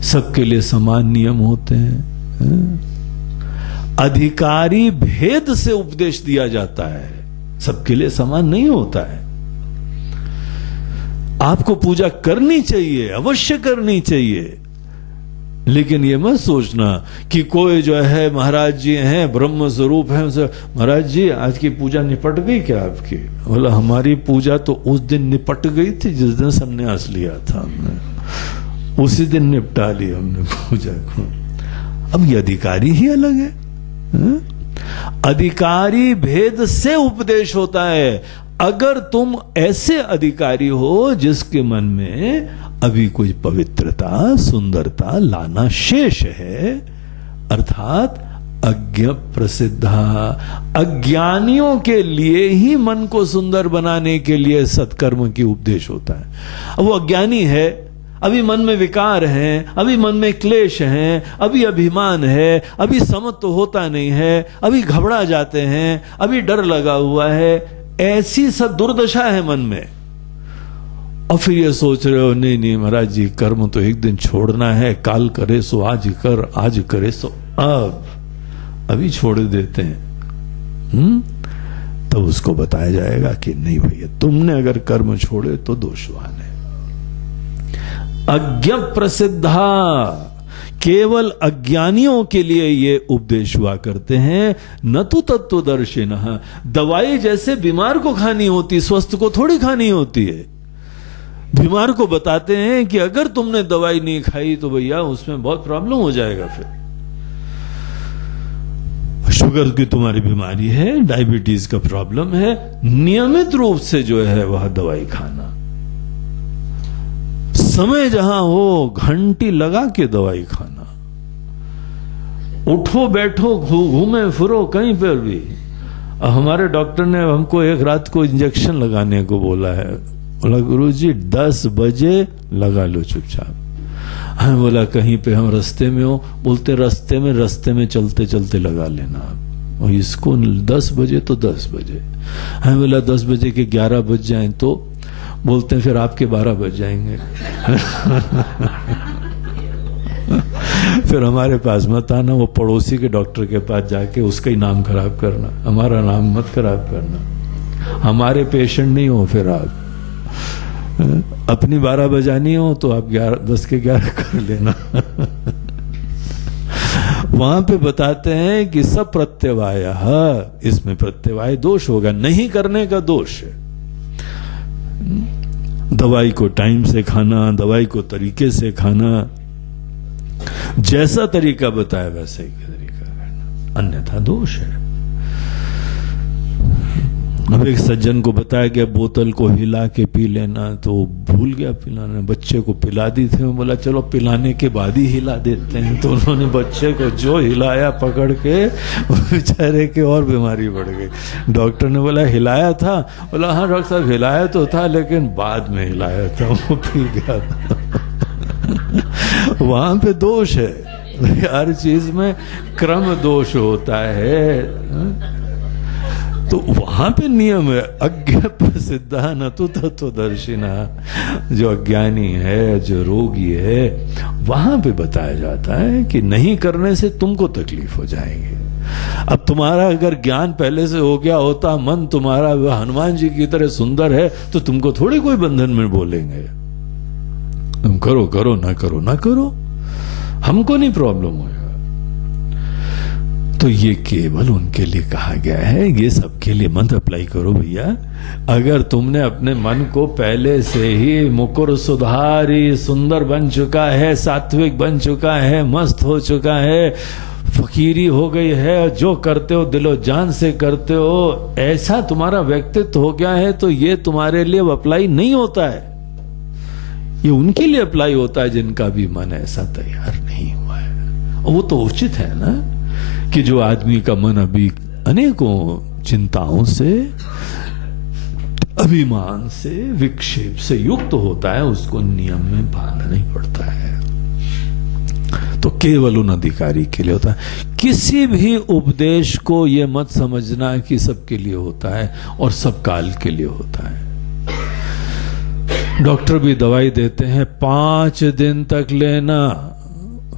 सबके लिए समान नियम होते हैं। अधिकारी भेद से उपदेश दिया जाता है, सबके लिए समान नहीं होता है। आपको पूजा करनी चाहिए, अवश्य करनी चाहिए, लेकिन ये मत सोचना कि कोई जो है महाराज जी हैं ब्रह्म स्वरूप है, महाराज जी आज की पूजा निपट गई क्या आपकी? बोला हमारी पूजा तो उस दिन निपट गई थी जिस दिन संन्यास लिया था हमने, उसी दिन निपटा ली हमने पूजा को। अब ये अधिकारी ही अलग है, अधिकारी भेद से उपदेश होता है। अगर तुम ऐसे अधिकारी हो जिसके मन में अभी कोई पवित्रता सुंदरता लाना शेष है, अर्थात अज्ञ प्रसिद्धा, अज्ञानियों के लिए ही मन को सुंदर बनाने के लिए सत्कर्म की उपदेश होता है। अब वो अज्ञानी है, अभी मन में विकार हैं, अभी मन में क्लेश हैं, अभी अभिमान है, अभी समत्व होता नहीं है, अभी घबरा जाते हैं, अभी डर लगा हुआ है, ऐसी सब दुर्दशा है मन में। और फिर ये सोच रहे हो नहीं नहीं महाराज जी कर्म तो एक दिन छोड़ना है, काल करे सो आज कर, आज करे सो अब, अभी छोड़ देते हैं। तब उसको बताया जाएगा कि नहीं भैया, तुमने अगर कर्म छोड़े तो दोषवान है। अज्ञ प्रसिद्धा, केवल अज्ञानियों के लिए ये उपदेश हुआ करते हैं। न तो तत्वदर्शिनः, दवाई जैसे बीमार को खानी होती, स्वस्थ को थोड़ी खानी होती है। बीमार को बताते हैं कि अगर तुमने दवाई नहीं खाई तो भैया उसमें बहुत प्रॉब्लम हो जाएगा। फिर शुगर की तुम्हारी बीमारी है, डायबिटीज का प्रॉब्लम है, नियमित रूप से जो है वह दवाई खाना, समय जहां हो घंटी लगा के दवाई खाना, उठो बैठो घूमे फिरो कहीं पर भी। हमारे डॉक्टर ने हमको एक रात को इंजेक्शन लगाने को बोला है, बोला गुरुजी 10 बजे लगा लो चुपचाप। हमें बोला कहीं पे हम रास्ते में हो, बोलते रास्ते में चलते चलते लगा लेना। और इसको 10 बजे तो 10 बजे, हमें बोला 10 बजे के 11 बज जाएं तो, बोलते हैं फिर आपके 12 बज जाएंगे। फिर हमारे पास मत आना, वो पड़ोसी के डॉक्टर के पास जाके उसका ही नाम खराब करना, हमारा नाम मत खराब करना, हमारे पेशेंट नहीं हो। फिर आप अपनी 12 बजानी हो तो आप 10 के 11 कर लेना। वहां पे बताते हैं कि सब प्रत्यवाय, इसमें प्रत्यवाय दोष होगा, नहीं करने का दोष है। दवाई को टाइम से खाना, दवाई को तरीके से खाना, जैसा तरीका बताया वैसे ही तरीका करना, अन्यथा दोष है। अब एक सज्जन को बताया गया बोतल को हिला के पी लेना, तो भूल गया पिलाना, बच्चे को पिला दी थी, बोला चलो पिलाने के बाद ही हिला देते हैं। तो उन्होंने बच्चे को जो हिलाया पकड़ के, बेचारे के और बीमारी बढ़ गई। डॉक्टर ने बोला हिलाया था, बोला हाँ डॉक्टर साहब हिलाया तो था, लेकिन बाद में हिलाया था, वो पी गया था। वहां पे दोष है, हर चीज में क्रम दोष होता है। तो वहां पे नियम है, अज्ञ प्रसिद्धा न तो तत्वदर्शिना, जो अज्ञानी है, जो रोगी है, वहां पे बताया जाता है कि नहीं करने से तुमको तकलीफ हो जाएगी। अब तुम्हारा अगर ज्ञान पहले से हो गया होता, मन तुम्हारा हनुमान जी की तरह सुंदर है, तो तुमको थोड़ी कोई बंधन में बोलेंगे, तुम करो करो ना करो ना करो, हमको नहीं प्रॉब्लम होगा। तो ये केवल उनके लिए कहा गया है, ये सबके लिए मत अप्लाई करो भैया। अगर तुमने अपने मन को पहले से ही मुकुर सुधारी, सुंदर बन चुका है, सात्विक बन चुका है, मस्त हो चुका है, फकीरी हो गई है, जो करते हो दिलो जान से करते हो, ऐसा तुम्हारा व्यक्तित्व हो गया है, तो ये तुम्हारे लिए अप्लाई नहीं होता है। ये उनके लिए अप्लाई होता है जिनका भी मन ऐसा तैयार नहीं हुआ है। और वो तो उचित है ना कि जो आदमी का मन अभी अनेकों चिंताओं से, अभिमान से, विक्षेप से युक्त होता है, उसको नियम में बांधना ही पड़ता है। तो केवल उन अधिकारी के लिए होता है। किसी भी उपदेश को यह मत समझना कि सबके लिए होता है और सब काल के लिए होता है। डॉक्टर भी दवाई देते हैं 5 दिन तक लेना,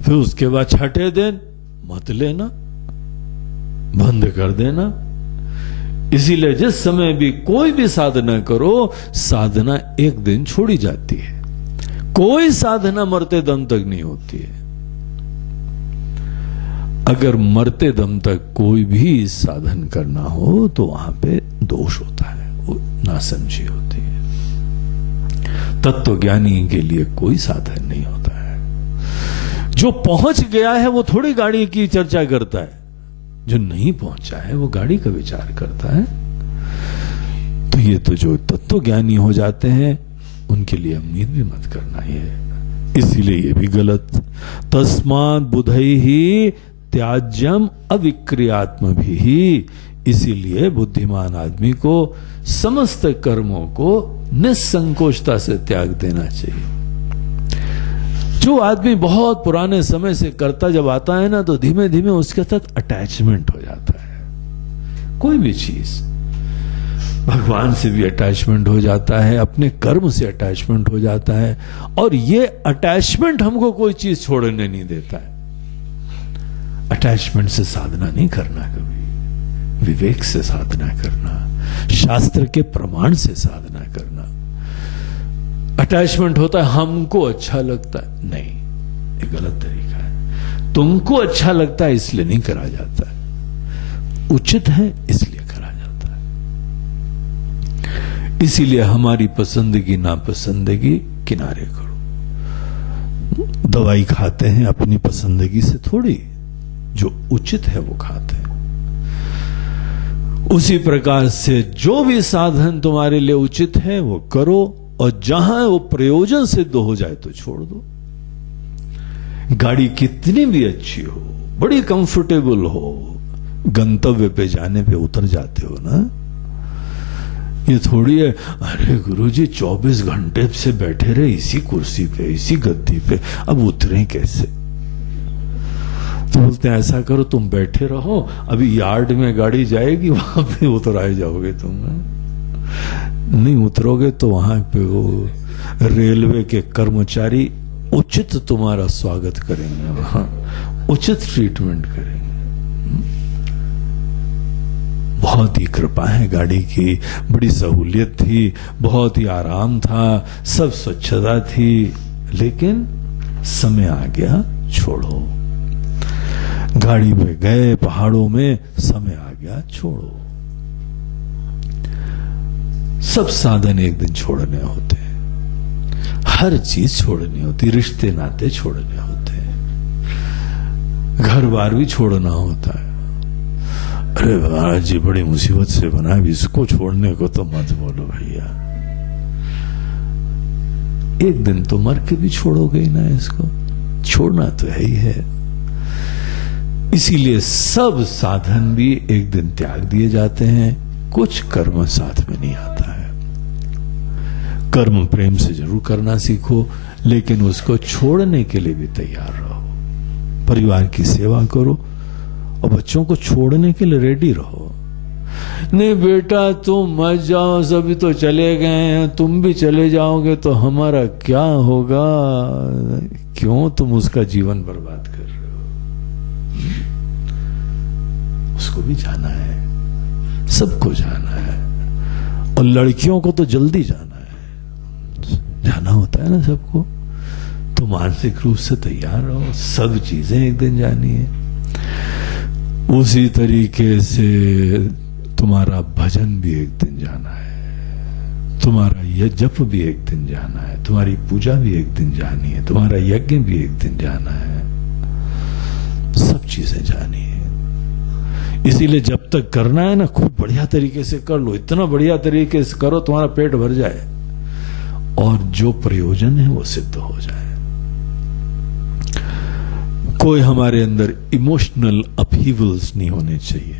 फिर उसके बाद 6ठे दिन मत लेना, बंद कर देना। इसीलिए जिस समय भी कोई भी साधना करो, साधना एक दिन छोड़ी जाती है। कोई साधना मरते दम तक नहीं होती है। अगर मरते दम तक कोई भी साधन करना हो तो वहां पे दोष होता है, वो नासमझी होती है। तत्वज्ञानी के लिए कोई साधन नहीं होता है। जो पहुंच गया है वो थोड़ी गाड़ी की चर्चा करता है, जो नहीं पहुंचा है वो गाड़ी का विचार करता है। तो ये तो जो तत्वज्ञानी हो जाते हैं उनके लिए उम्मीद भी मत करना है, इसीलिए ये भी गलत। तस्मात् बुधैहि त्याज्यम अविक्रियात्म भी, इसीलिए बुद्धिमान आदमी को समस्त कर्मों को निसंकोचता से त्याग देना चाहिए। जो आदमी बहुत पुराने समय से करता जब आता है ना, तो धीमे धीमे उसके साथ अटैचमेंट हो जाता है। कोई भी चीज, भगवान से भी अटैचमेंट हो जाता है, अपने कर्म से अटैचमेंट हो जाता है, और ये अटैचमेंट हमको कोई चीज छोड़ने नहीं देता है। अटैचमेंट से साधना नहीं करना, कभी विवेक से साधना करना, शास्त्र के प्रमाण से साधना करना। अटैचमेंट होता है हमको अच्छा लगता है, नहीं, ये गलत तरीका है। तुमको अच्छा लगता है इसलिए नहीं करा जाता है, उचित है इसलिए करा जाता है। इसीलिए हमारी पसंदगी नापसंदगी किनारे करो। दवाई खाते हैं अपनी पसंदगी से थोड़ी, जो उचित है वो खाते हैं। उसी प्रकार से जो भी साधन तुम्हारे लिए उचित है वो करो, और जहां वो प्रयोजन सिद्ध हो जाए तो छोड़ दो। गाड़ी कितनी भी अच्छी हो, बड़ी कंफर्टेबल हो, गंतव्य पे जाने पे उतर जाते हो ना। ये थोड़ी है अरे गुरुजी 24 घंटे से बैठे रहे इसी कुर्सी पे, इसी गद्दी पे, अब उतरे कैसे? तो बोलते हैं ऐसा करो तुम बैठे रहो, अभी यार्ड में गाड़ी जाएगी वहां पे उतर आए जाओगे तुम। नहीं उतरोगे तो वहां पे वो रेलवे के कर्मचारी उचित तुम्हारा स्वागत करेंगे, वहां उचित ट्रीटमेंट करेंगे। बहुत ही कृपा है गाड़ी की, बड़ी सहूलियत थी, बहुत ही आराम था, सब स्वच्छता थी, लेकिन समय आ गया छोड़ो। गाड़ी पे गए पहाड़ों में, समय आ गया छोड़ो। सब साधन एक दिन छोड़ने होते हैं, हर चीज छोड़नी होती, रिश्ते नाते छोड़ने होते हैं, घर बार भी छोड़ना होता है। अरे महाराज जी बड़ी मुसीबत से बना, इसको छोड़ने को तो मत बोलो भैया, एक दिन तो मर के भी छोड़ोगे ही ना, इसको छोड़ना तो है ही है। इसीलिए सब साधन भी एक दिन त्याग दिए जाते हैं, कुछ कर्म साथ में नहीं आता है। कर्म प्रेम से जरूर करना सीखो, लेकिन उसको छोड़ने के लिए भी तैयार रहो। परिवार की सेवा करो और बच्चों को छोड़ने के लिए रेडी रहो। नहीं बेटा तुम मत जाओ, सभी तो चले गए हैं, तुम भी चले जाओगे तो हमारा क्या होगा? क्यों तुम उसका जीवन बर्बाद कर रहे हो? उसको भी जाना है, सबको जाना है, और लड़कियों को तो जल्दी जाना है, जाना होता है ना सबको। तो मानसिक रूप से तैयार रहो, सब चीजें एक दिन जानी है। उसी तरीके से तुम्हारा भजन भी एक दिन जाना है, तुम्हारा जप भी एक दिन जाना है, तुम्हारी पूजा भी एक दिन जानी है, तुम्हारा यज्ञ भी एक दिन जाना है, सब चीजें जानी है। इसीलिए जब तक करना है ना, खूब बढ़िया तरीके से कर लो, इतना बढ़िया तरीके से करो तुम्हारा पेट भर जाए और जो प्रयोजन है वो सिद्ध हो जाए। कोई हमारे अंदर इमोशनल अपहीवल्स नहीं होने चाहिए,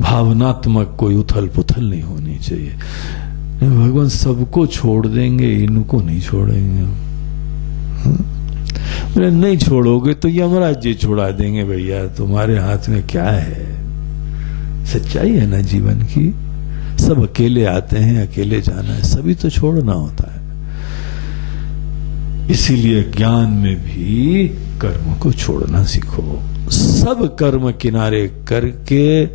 भावनात्मक कोई उथल पुथल नहीं होनी चाहिए। भगवान सबको छोड़ देंगे, इनको नहीं छोड़ेंगे। नहीं छोड़ोगे तो यमराज जी छोड़ा देंगे भैया, तुम्हारे हाथ में क्या है? सच्चाई है ना जीवन की, सब अकेले आते हैं, अकेले जाना है, सभी तो छोड़ना होता है। इसीलिए ज्ञान में भी कर्म को छोड़ना सीखो, सब कर्म किनारे करके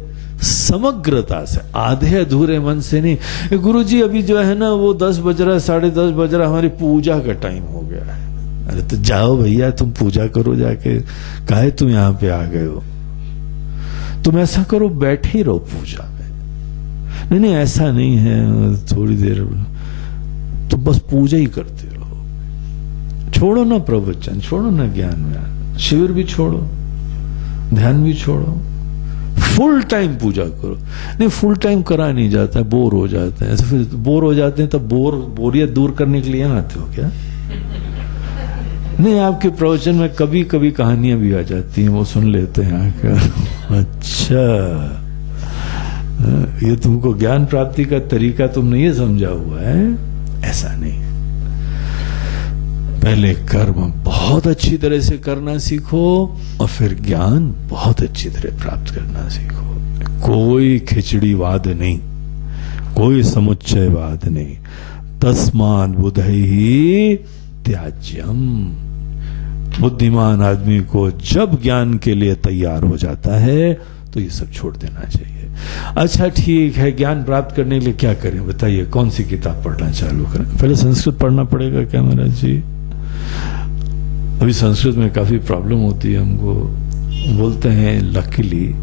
समग्रता से, आधे अधूरे मन से नहीं। गुरुजी अभी जो है ना वो 10 बज रहा है, 10:30 बज रहा है, हमारी पूजा का टाइम हो गया है। अरे तो जाओ भैया, तुम पूजा करो जाके, काहे तुम यहां पे आ गए हो? तुम ऐसा करो बैठे ही रहो पूजा में। नहीं ऐसा नहीं है, थोड़ी देर तुम बस पूजा ही करते रहो, छोड़ो ना प्रवचन, छोड़ो ना ज्ञान में, शिविर भी छोड़ो, ध्यान भी छोड़ो, फुल टाइम पूजा करो। नहीं फुल टाइम करा नहीं जाता, बोर हो जाते हैं। ऐसे फिर बोर हो जाते हैं, तब बोरियत दूर करने के लिए आते हो क्या? नहीं, आपके प्रवचन में कभी कभी कहानियां भी आ जाती हैं, वो सुन लेते हैं आकर। अच्छा, ये तुमको ज्ञान प्राप्ति का तरीका तुमने ये समझा हुआ है? ऐसा नहीं। पहले कर्म बहुत अच्छी तरह से करना सीखो और फिर ज्ञान बहुत अच्छी तरह प्राप्त करना सीखो। कोई खिचड़ीवाद नहीं, कोई समुच्चयवाद नहीं। तस्मात् बुद्धि त्याज्यम। बुद्धिमान आदमी को जब ज्ञान के लिए तैयार हो जाता है तो ये सब छोड़ देना चाहिए। अच्छा ठीक है, ज्ञान प्राप्त करने के लिए क्या करें बताइए, कौन सी किताब पढ़ना चालू करें? पहले संस्कृत पढ़ना पड़ेगा क्या महाराज जी? अभी संस्कृत में काफी प्रॉब्लम होती है हमको। बोलते हैं लकीली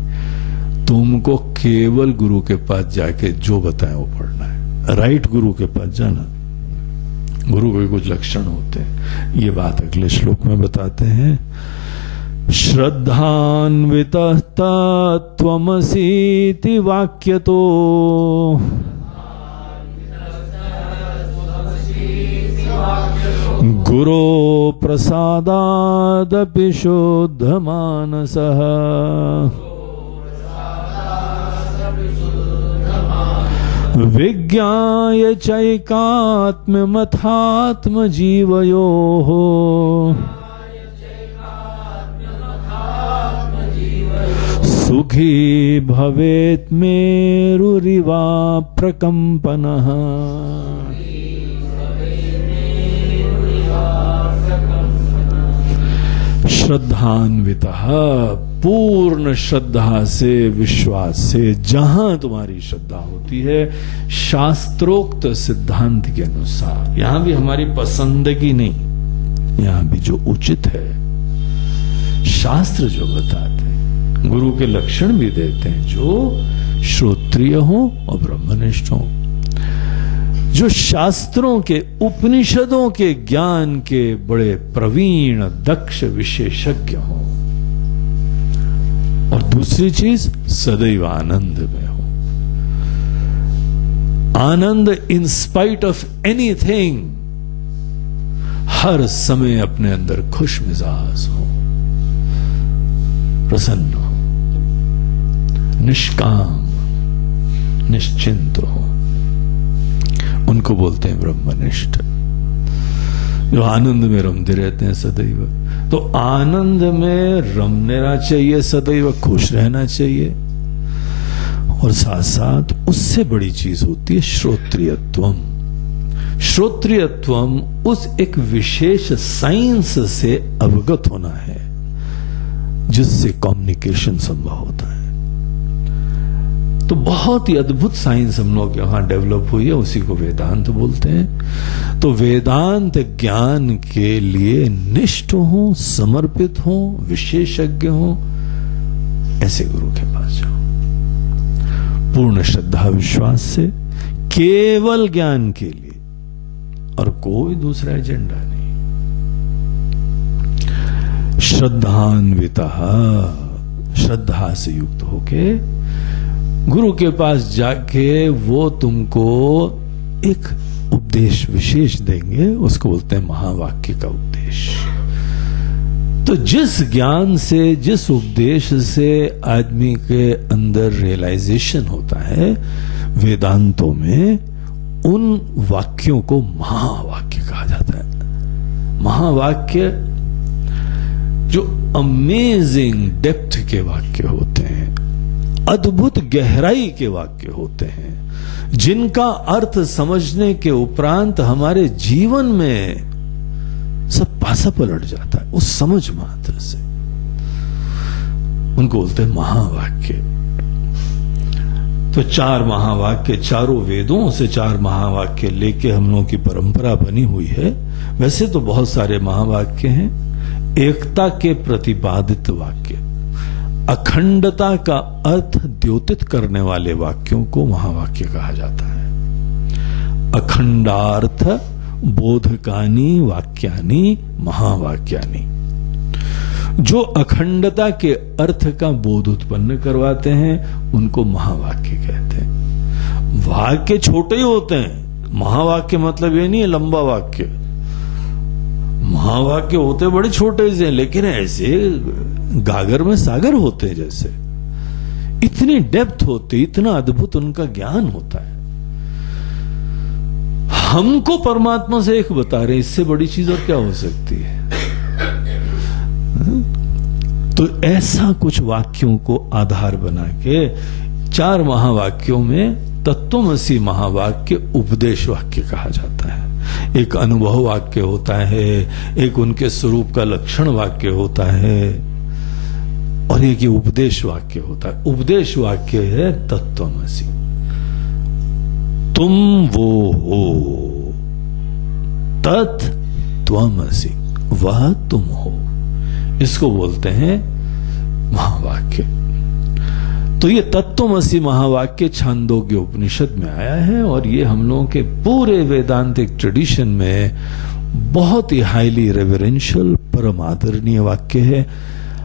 तुमको केवल गुरु के पास जाके जो बताए वो पढ़ना है, राइट गुरु के पास जाना। गुरु के कुछ लक्षण होते हैं, ये बात अगले श्लोक में बताते हैं। श्रद्धान्वितः त्वमसीति वाक्यतो गुरो प्रसादादपि शुद्धमानसः विज्ञाय चैकात्म्यमथात्मजीवयोः सुखी भवेत् मेरुरिवा प्रकम्पनः। श्रद्धान्वितः, पूर्ण श्रद्धा से, विश्वास से, जहां तुम्हारी श्रद्धा होती है शास्त्रोक्त सिद्धांत के अनुसार, यहां भी हमारी पसंदगी नहीं, यहां भी जो उचित है, शास्त्र जो बताते हैं, गुरु के लक्षण भी देते हैं, जो श्रोत्रिय हो और ब्रह्मनिष्ठ हो, जो शास्त्रों के, उपनिषदों के ज्ञान के बड़े प्रवीण दक्ष विशेषज्ञ हो, और दूसरी चीज सदैव आनंद में हो। आनंद इन स्पाइट ऑफ एनीथिंग, हर समय अपने अंदर खुश मिजाज हो, प्रसन्न हो, निष्काम, निश्चिंत हो, उनको बोलते हैं ब्रह्मनिष्ठ, जो आनंद में रमते रहते हैं सदैव। तो आनंद में रमना चाहिए, सदैव खुश रहना चाहिए, और साथ साथ उससे बड़ी चीज होती है श्रोत्रियत्वम। श्रोत्रियत्वम उस एक विशेष साइंस से अवगत होना है जिससे कम्युनिकेशन संभव होता है। तो बहुत ही अद्भुत साइंस हम लोग यहां डेवलप हुई है, उसी को वेदांत बोलते हैं। तो वेदांत ज्ञान के लिए निष्ठ हो, समर्पित हो, विशेषज्ञ हो, ऐसे गुरु के पास जाओ पूर्ण श्रद्धा विश्वास से, केवल ज्ञान के लिए, और कोई दूसरा एजेंडा नहीं। श्रद्धान्वितः, श्रद्धा से युक्त होके गुरु के पास जाके वो तुमको एक उपदेश विशेष देंगे, उसको बोलते हैं महावाक्य का उपदेश। तो जिस ज्ञान से, जिस उपदेश से आदमी के अंदर रियलाइजेशन होता है, वेदांतों में उन वाक्यों को महावाक्य कहा जाता है। महावाक्य जो अमेजिंग डेप्थ के वाक्य होते हैं, अद्भुत गहराई के वाक्य होते हैं, जिनका अर्थ समझने के उपरांत हमारे जीवन में सब पासा पलट जाता है उस समझ मात्र से, उनको बोलते हैं महावाक्य। तो 4 महावाक्य, चारों वेदों से 4 महावाक्य लेके हम लोगों की परंपरा बनी हुई है। वैसे तो बहुत सारे महावाक्य हैं। एकता के प्रतिपादित वाक्य, अखंडता का अर्थ द्योतित करने वाले वाक्यों को महावाक्य कहा जाता है। अखंडार्थ बोधकानी वाक्यानि महावाक्यानि, जो अखंडता के अर्थ का बोध उत्पन्न करवाते हैं उनको महावाक्य कहते हैं। वाक्य छोटे ही होते हैं, महावाक्य मतलब ये नहीं है लंबा वाक्य, महावाक्य होते बड़े छोटे से, लेकिन ऐसे गागर में सागर होते हैं जैसे, इतनी डेप्थ होती, इतना अद्भुत उनका ज्ञान होता है। हमको परमात्मा से एक बता रहे, इससे बड़ी चीज और क्या हो सकती है? तो ऐसा कुछ वाक्यों को आधार बना के 4 महावाक्यों में तत्वमसि महावाक्य उपदेश वाक्य कहा जाता है। एक अनुभव वाक्य होता है, एक उनके स्वरूप का लक्षण वाक्य होता है, और एक ये उपदेश वाक्य होता है। उपदेश वाक्य है तत्त्वमसि, तुम वो हो, तत्त्वमसि, वह तुम हो, इसको बोलते हैं महावाक्य। तो ये तत्त्वमसि महावाक्य छांदोग्य उपनिषद में आया है और ये हम लोगों के पूरे वेदांतिक ट्रेडिशन में बहुत ही हाईली रेवरेंशियल, परम आदरणीय वाक्य है।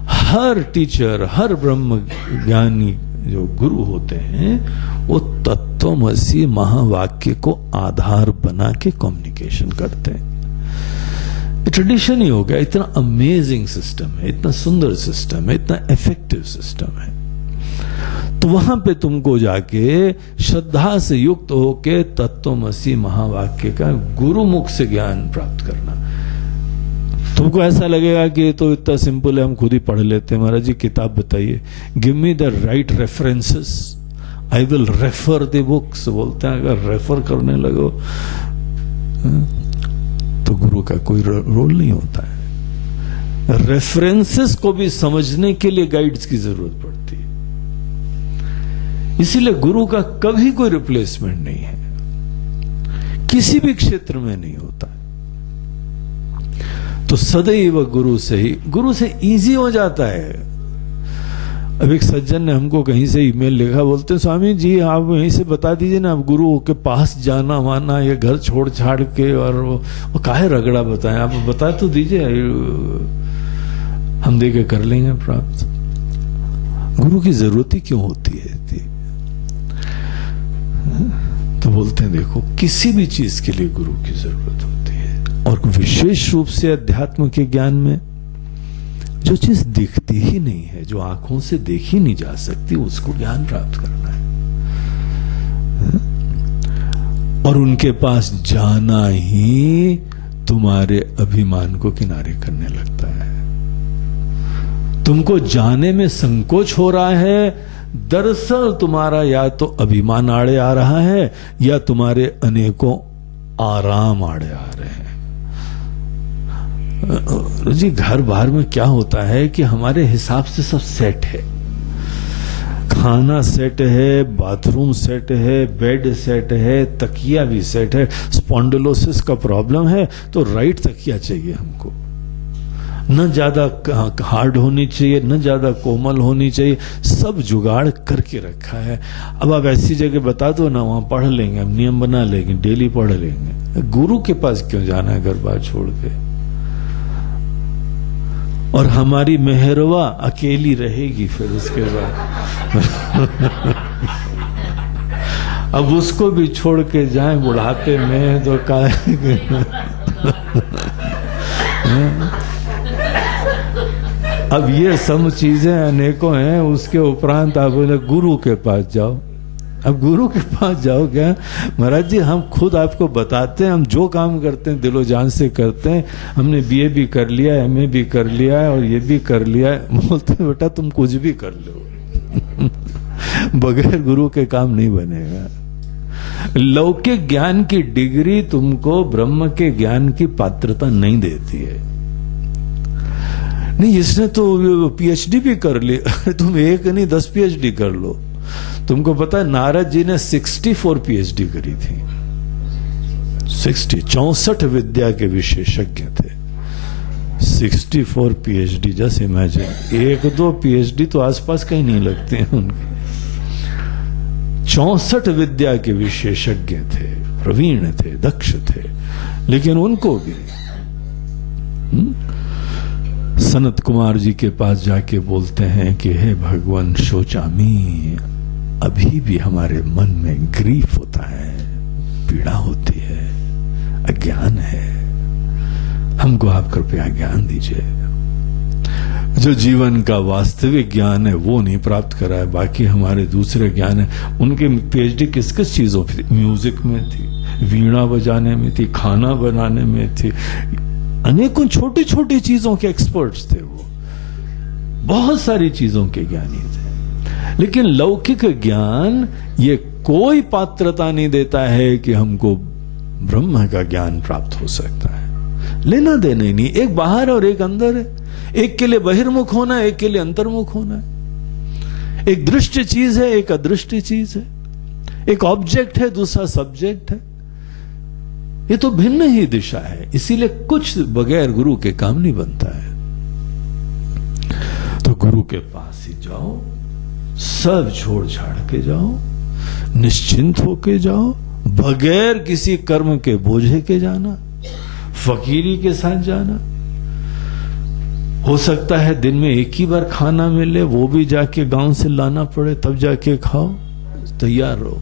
हर टीचर, हर ब्रह्म ज्ञानी जो गुरु होते हैं वो तत्त्वमसि महावाक्य को आधार बना के कम्युनिकेशन करते हैं। ट्रेडिशन ही हो गया। इतना अमेजिंग सिस्टम है, इतना सुंदर सिस्टम है, इतना इफेक्टिव सिस्टम है। तो वहां पे तुमको जाके श्रद्धा से युक्त होके तत्त्वमसि महावाक्य का गुरुमुख से ज्ञान प्राप्त करना। तुमको ऐसा लगेगा कि ये तो इतना सिंपल है, हम खुद ही पढ़ लेते हैं। महाराज जी किताब बताइए, give me the right references, I will refer the books. बोलते हैं अगर रेफर करने लगो तो गुरु का कोई रोल नहीं होता है। रेफरेंसेस को भी समझने के लिए गाइड्स की जरूरत पड़ती है। इसीलिए गुरु का कभी कोई रिप्लेसमेंट नहीं है, किसी भी क्षेत्र में नहीं होता। तो सदैव गुरु से इजी हो जाता है। अब एक सज्जन ने हमको कहीं से ईमेल लिखा, बोलते स्वामी जी आप वहीं से बता दीजिए ना, आप गुरु के पास जाना माना या घर छोड़ छाड़ के, और वो काहे रगड़ा बताएं, आप बता तो दीजिए, हम देके कर लेंगे प्राप्त। गुरु की जरूरत ही क्यों होती है? तो बोलते हैं देखो, किसी भी चीज के लिए गुरु की जरूरत होती है, और विशेष रूप से अध्यात्म के ज्ञान में जो चीज दिखती ही नहीं है, जो आंखों से देखी नहीं जा सकती, उसको ज्ञान प्राप्त करना है। और उनके पास जाना ही तुम्हारे अभिमान को किनारे करने लगता है। तुमको जाने में संकोच हो रहा है, दरअसल तुम्हारा या तो अभिमान आड़े आ रहा है या तुम्हारे अनेकों आराम आड़े आ रहे हैं। जी घर बार में क्या होता है कि हमारे हिसाब से सब सेट है, खाना सेट है, बाथरूम सेट है, बेड सेट है, तकिया भी सेट है। स्पॉन्डिलोसिस का प्रॉब्लम है तो राइट तकिया चाहिए हमको, न ज्यादा हार्ड होनी चाहिए, न ज्यादा कोमल होनी चाहिए, सब जुगाड़ करके रखा है। अब आप ऐसी जगह बता दो ना, वहां पढ़ लेंगे, हम नियम बना लेंगे, डेली पढ़ लेंगे। गुरु के पास क्यों जाना है घर बार छोड़ के? और हमारी मेहरवा अकेली रहेगी फिर उसके बाद। अब उसको भी छोड़ के जाएं बुढ़ापे में तो अब ये सब चीजें अनेकों हैं। उसके उपरांत आप बोले गुरु के पास जाओ। अब गुरु के पास जाओ क्या? महाराज जी हम खुद आपको बताते हैं, हम जो काम करते हैं दिलो जान से करते हैं। हमने बीए भी कर लिया, एमए भी कर लिया है और ये भी कर लिया है। बोलते हैं बेटा तुम कुछ भी कर लो, बगैर गुरु के काम नहीं बनेगा। लौकिक ज्ञान की डिग्री तुमको ब्रह्म के ज्ञान की पात्रता नहीं देती है। नहीं, इसने तो पीएचडी भी कर ली, तुम एक नहीं 10 पीएचडी कर लो। तुमको पता है नारद जी ने 64 पीएचडी करी थी। 64 विद्या के विशेषज्ञ थे, 64 पीएचडी। जस्ट इमेजिन, 1-2 पीएचडी तो आसपास कहीं नहीं लगते हैं उनके। 64 विद्या के विशेषज्ञ थे, प्रवीण थे, दक्ष थे, लेकिन उनको भी सनत कुमार जी के पास जाके बोलते हैं कि हे भगवान शोचामी, अभी भी हमारे मन में ग्रीफ होता है, पीड़ा होती है, अज्ञान है, हमको आप कृपया ज्ञान दीजिए। जो जीवन का वास्तविक ज्ञान है वो नहीं प्राप्त करा है, बाकी हमारे दूसरे ज्ञान है। उनके पीएचडी किस किस चीजों में थी? म्यूजिक में थी, वीणा बजाने में थी, खाना बनाने में थी, अनेकों छोटी छोटी चीजों के एक्सपर्ट्स थे वो, बहुत सारी चीजों के ज्ञानी थे। लेकिन लौकिक ज्ञान ये कोई पात्रता नहीं देता है कि हमको ब्रह्म का ज्ञान प्राप्त हो सकता है। लेना देना ही नहीं, एक बाहर और एक अंदर है। एक के लिए बहिर्मुख होना है, एक के लिए अंतर्मुख होना है। एक दृष्ट चीज है, एक अदृष्ट चीज है। एक ऑब्जेक्ट है, दूसरा सब्जेक्ट है। ये तो भिन्न ही दिशा है। इसीलिए कुछ बगैर गुरु के काम नहीं बनता है। तो गुरु के पास ही जाओ, सब छोड़ छाड़ के जाओ, निश्चिंत होके जाओ, बगैर किसी कर्म के बोझे के जाना, फकीरी के साथ जाना। हो सकता है दिन में एक ही बार खाना मिले, वो भी जाके गांव से लाना पड़े, तब जाके खाओ, तैयार रहो।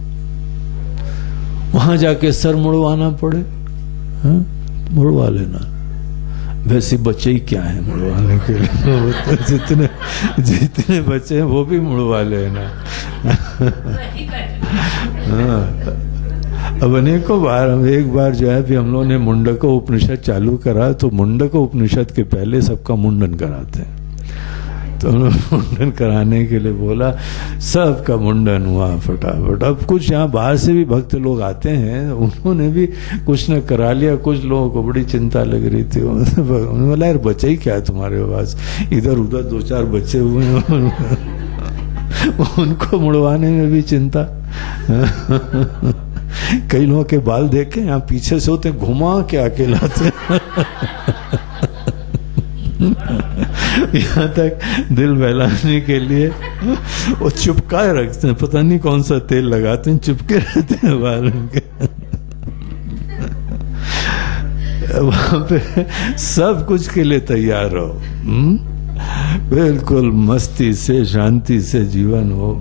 वहां जाके सर मुड़वाना पड़े, हाँ? मुड़वा लेना। वैसे बच्चे ही क्या है मुड़वाने के लिए, वो तो जितने बच्चे हैं वो भी मुड़वा लेना। हाँ। अब अनेकों बार, एक बार जो है हम लोगों ने मुंडक उपनिषद चालू करा, तो मुंडक उपनिषद के पहले सबका मुंडन कराते हैं। तो उन्होंने मुंडन कराने के लिए बोला, सबका मुंडन हुआ फटाफट। अब कुछ यहाँ बाहर से भी भक्त लोग आते हैं, उन्होंने भी कुछ न करा लिया। कुछ लोगों को बड़ी चिंता लग रही थी। उन्होंने बोला, यार बच्चे ही क्या है तुम्हारे पास, इधर उधर 2-4 बच्चे हुए हैं, उनको मुड़वाने में भी चिंता। कई लोगों के बाल देखे यहाँ पीछे से होते, घुमा के आके लाते। यहाँ तक दिल बहलाने के लिए वो चुपकाए रखते हैं, पता नहीं कौन सा तेल लगाते हैं, चुपके रहते हैं बाल उनके। वहां पे सब कुछ के लिए तैयार रहो, बिल्कुल मस्ती से, शांति से जीवन हो।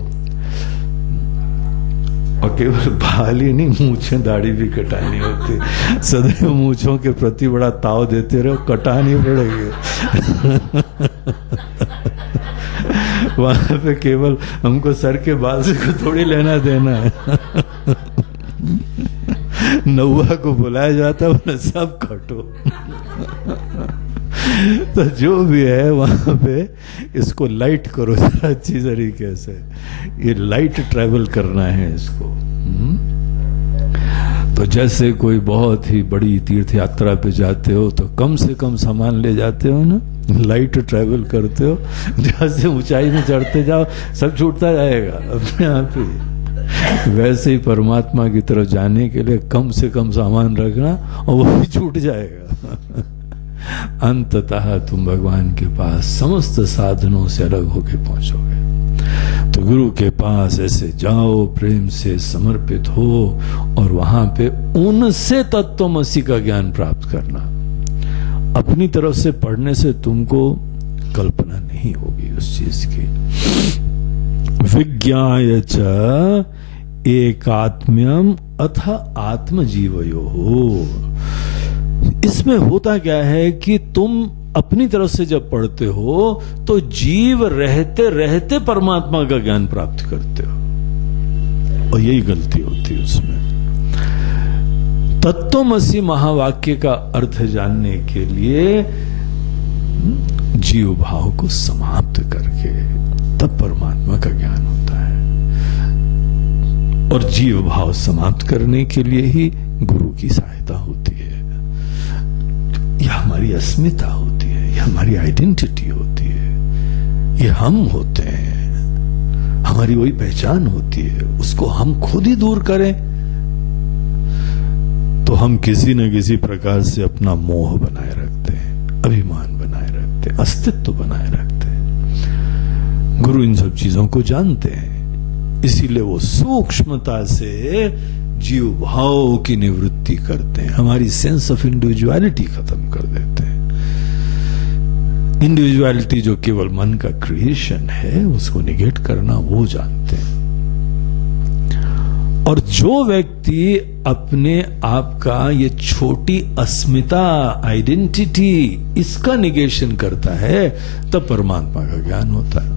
और केवल बाल ही नहीं, मूछें दाढ़ी भी कटानी होती। सदैव मूछों के प्रति बड़ा ताव देते रहो, कटानी पड़ेगी। वहां पे केवल हमको सर के बाल से थोड़ी लेना देना है। नौआ को बुलाया जाता, बोले सब काटो। तो जो भी है वहां पे इसको लाइट करो जरा अच्छी तरीके से। ये लाइट ट्रैवल करना है इसको। तो जैसे कोई बहुत ही बड़ी तीर्थ यात्रा पे जाते हो तो कम से कम सामान ले जाते हो ना, लाइट ट्रैवल करते हो। जैसे ऊंचाई में चढ़ते जाओ सब छूटता जाएगा अपने आप ही। वैसे ही परमात्मा की तरफ जाने के लिए कम से कम सामान रखना और वो भी छूट जाएगा। अंततः तुम भगवान के पास समस्त साधनों से अलग होके पहुंचोगे। तो गुरु के पास ऐसे जाओ, प्रेम से समर्पित हो और वहां पे उनसे तत्वमसि का ज्ञान प्राप्त करना। अपनी तरफ से पढ़ने से तुमको कल्पना नहीं होगी उस चीज की। विज्ञाय च एकात्म्यम अथ आत्मजीवयोः। इसमें होता क्या है कि तुम अपनी तरफ से जब पढ़ते हो तो जीव रहते रहते परमात्मा का ज्ञान प्राप्त करते हो, और यही गलती होती है उसमें। तत्वमसि महावाक्य का अर्थ जानने के लिए जीव भाव को समाप्त करके तब परमात्मा का ज्ञान होता है। और जीव भाव समाप्त करने के लिए ही गुरु की सहायता होती है। यह हमारी अस्मिता होती है, यह हमारी आइडेंटिटी होती है, ये हम होते हैं, हमारी वही पहचान होती है। उसको हम खुद ही दूर करें तो हम किसी न किसी प्रकार से अपना मोह बनाए रखते हैं, अभिमान बनाए रखते हैं, अस्तित्व बनाए रखते हैं। गुरु इन सब चीजों को जानते हैं, इसीलिए वो सूक्ष्मता से जीव भाव की निवृत्ति करते हैं, हमारी सेंस ऑफ इंडिविजुअलिटी खत्म कर देते हैं। इंडिविजुअलिटी जो केवल मन का क्रिएशन है, उसको निगेट करना वो जानते हैं। और जो व्यक्ति अपने आप का ये छोटी अस्मिता, आइडेंटिटी, इसका निगेशन करता है, तब परमात्मा का ज्ञान होता है।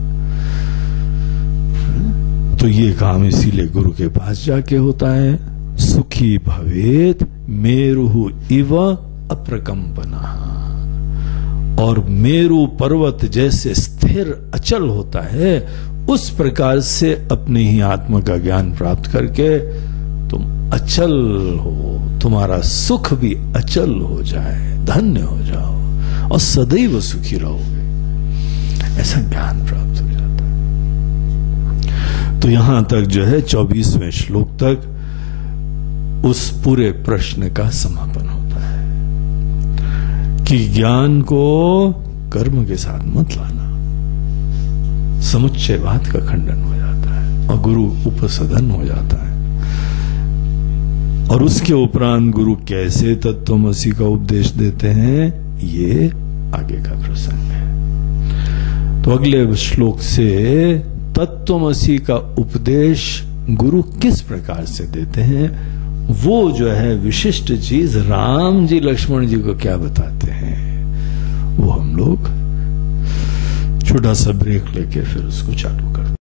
तो ये काम इसीलिए गुरु के पास जाके होता है। सुखी भवेत मेरु इव अप्रकंपना। और मेरु पर्वत जैसे स्थिर अचल होता है, उस प्रकार से अपने ही आत्मा का ज्ञान प्राप्त करके तुम अचल हो, तुम्हारा सुख भी अचल हो जाए, धन्य हो जाओ और सदैव सुखी रहोगे। ऐसा ज्ञान प्राप्त हो जाता है। तो यहां तक जो है 24वें श्लोक तक उस पूरे प्रश्न का समापन होता है कि ज्ञान को कर्म के साथ मत लाना, समुच्चयवाद का खंडन हो जाता है और गुरु उपसदन हो जाता है। और उसके उपरांत गुरु कैसे तत्वमसि का उपदेश देते हैं, ये आगे का प्रसंग है। तो अगले श्लोक से तत्वमसि का उपदेश गुरु किस प्रकार से देते हैं, वो जो है विशिष्ट चीज राम जी लक्ष्मण जी को क्या बताते हैं, वो हम लोग छोटा सा ब्रेक लेके फिर उसको चालू करते हैं।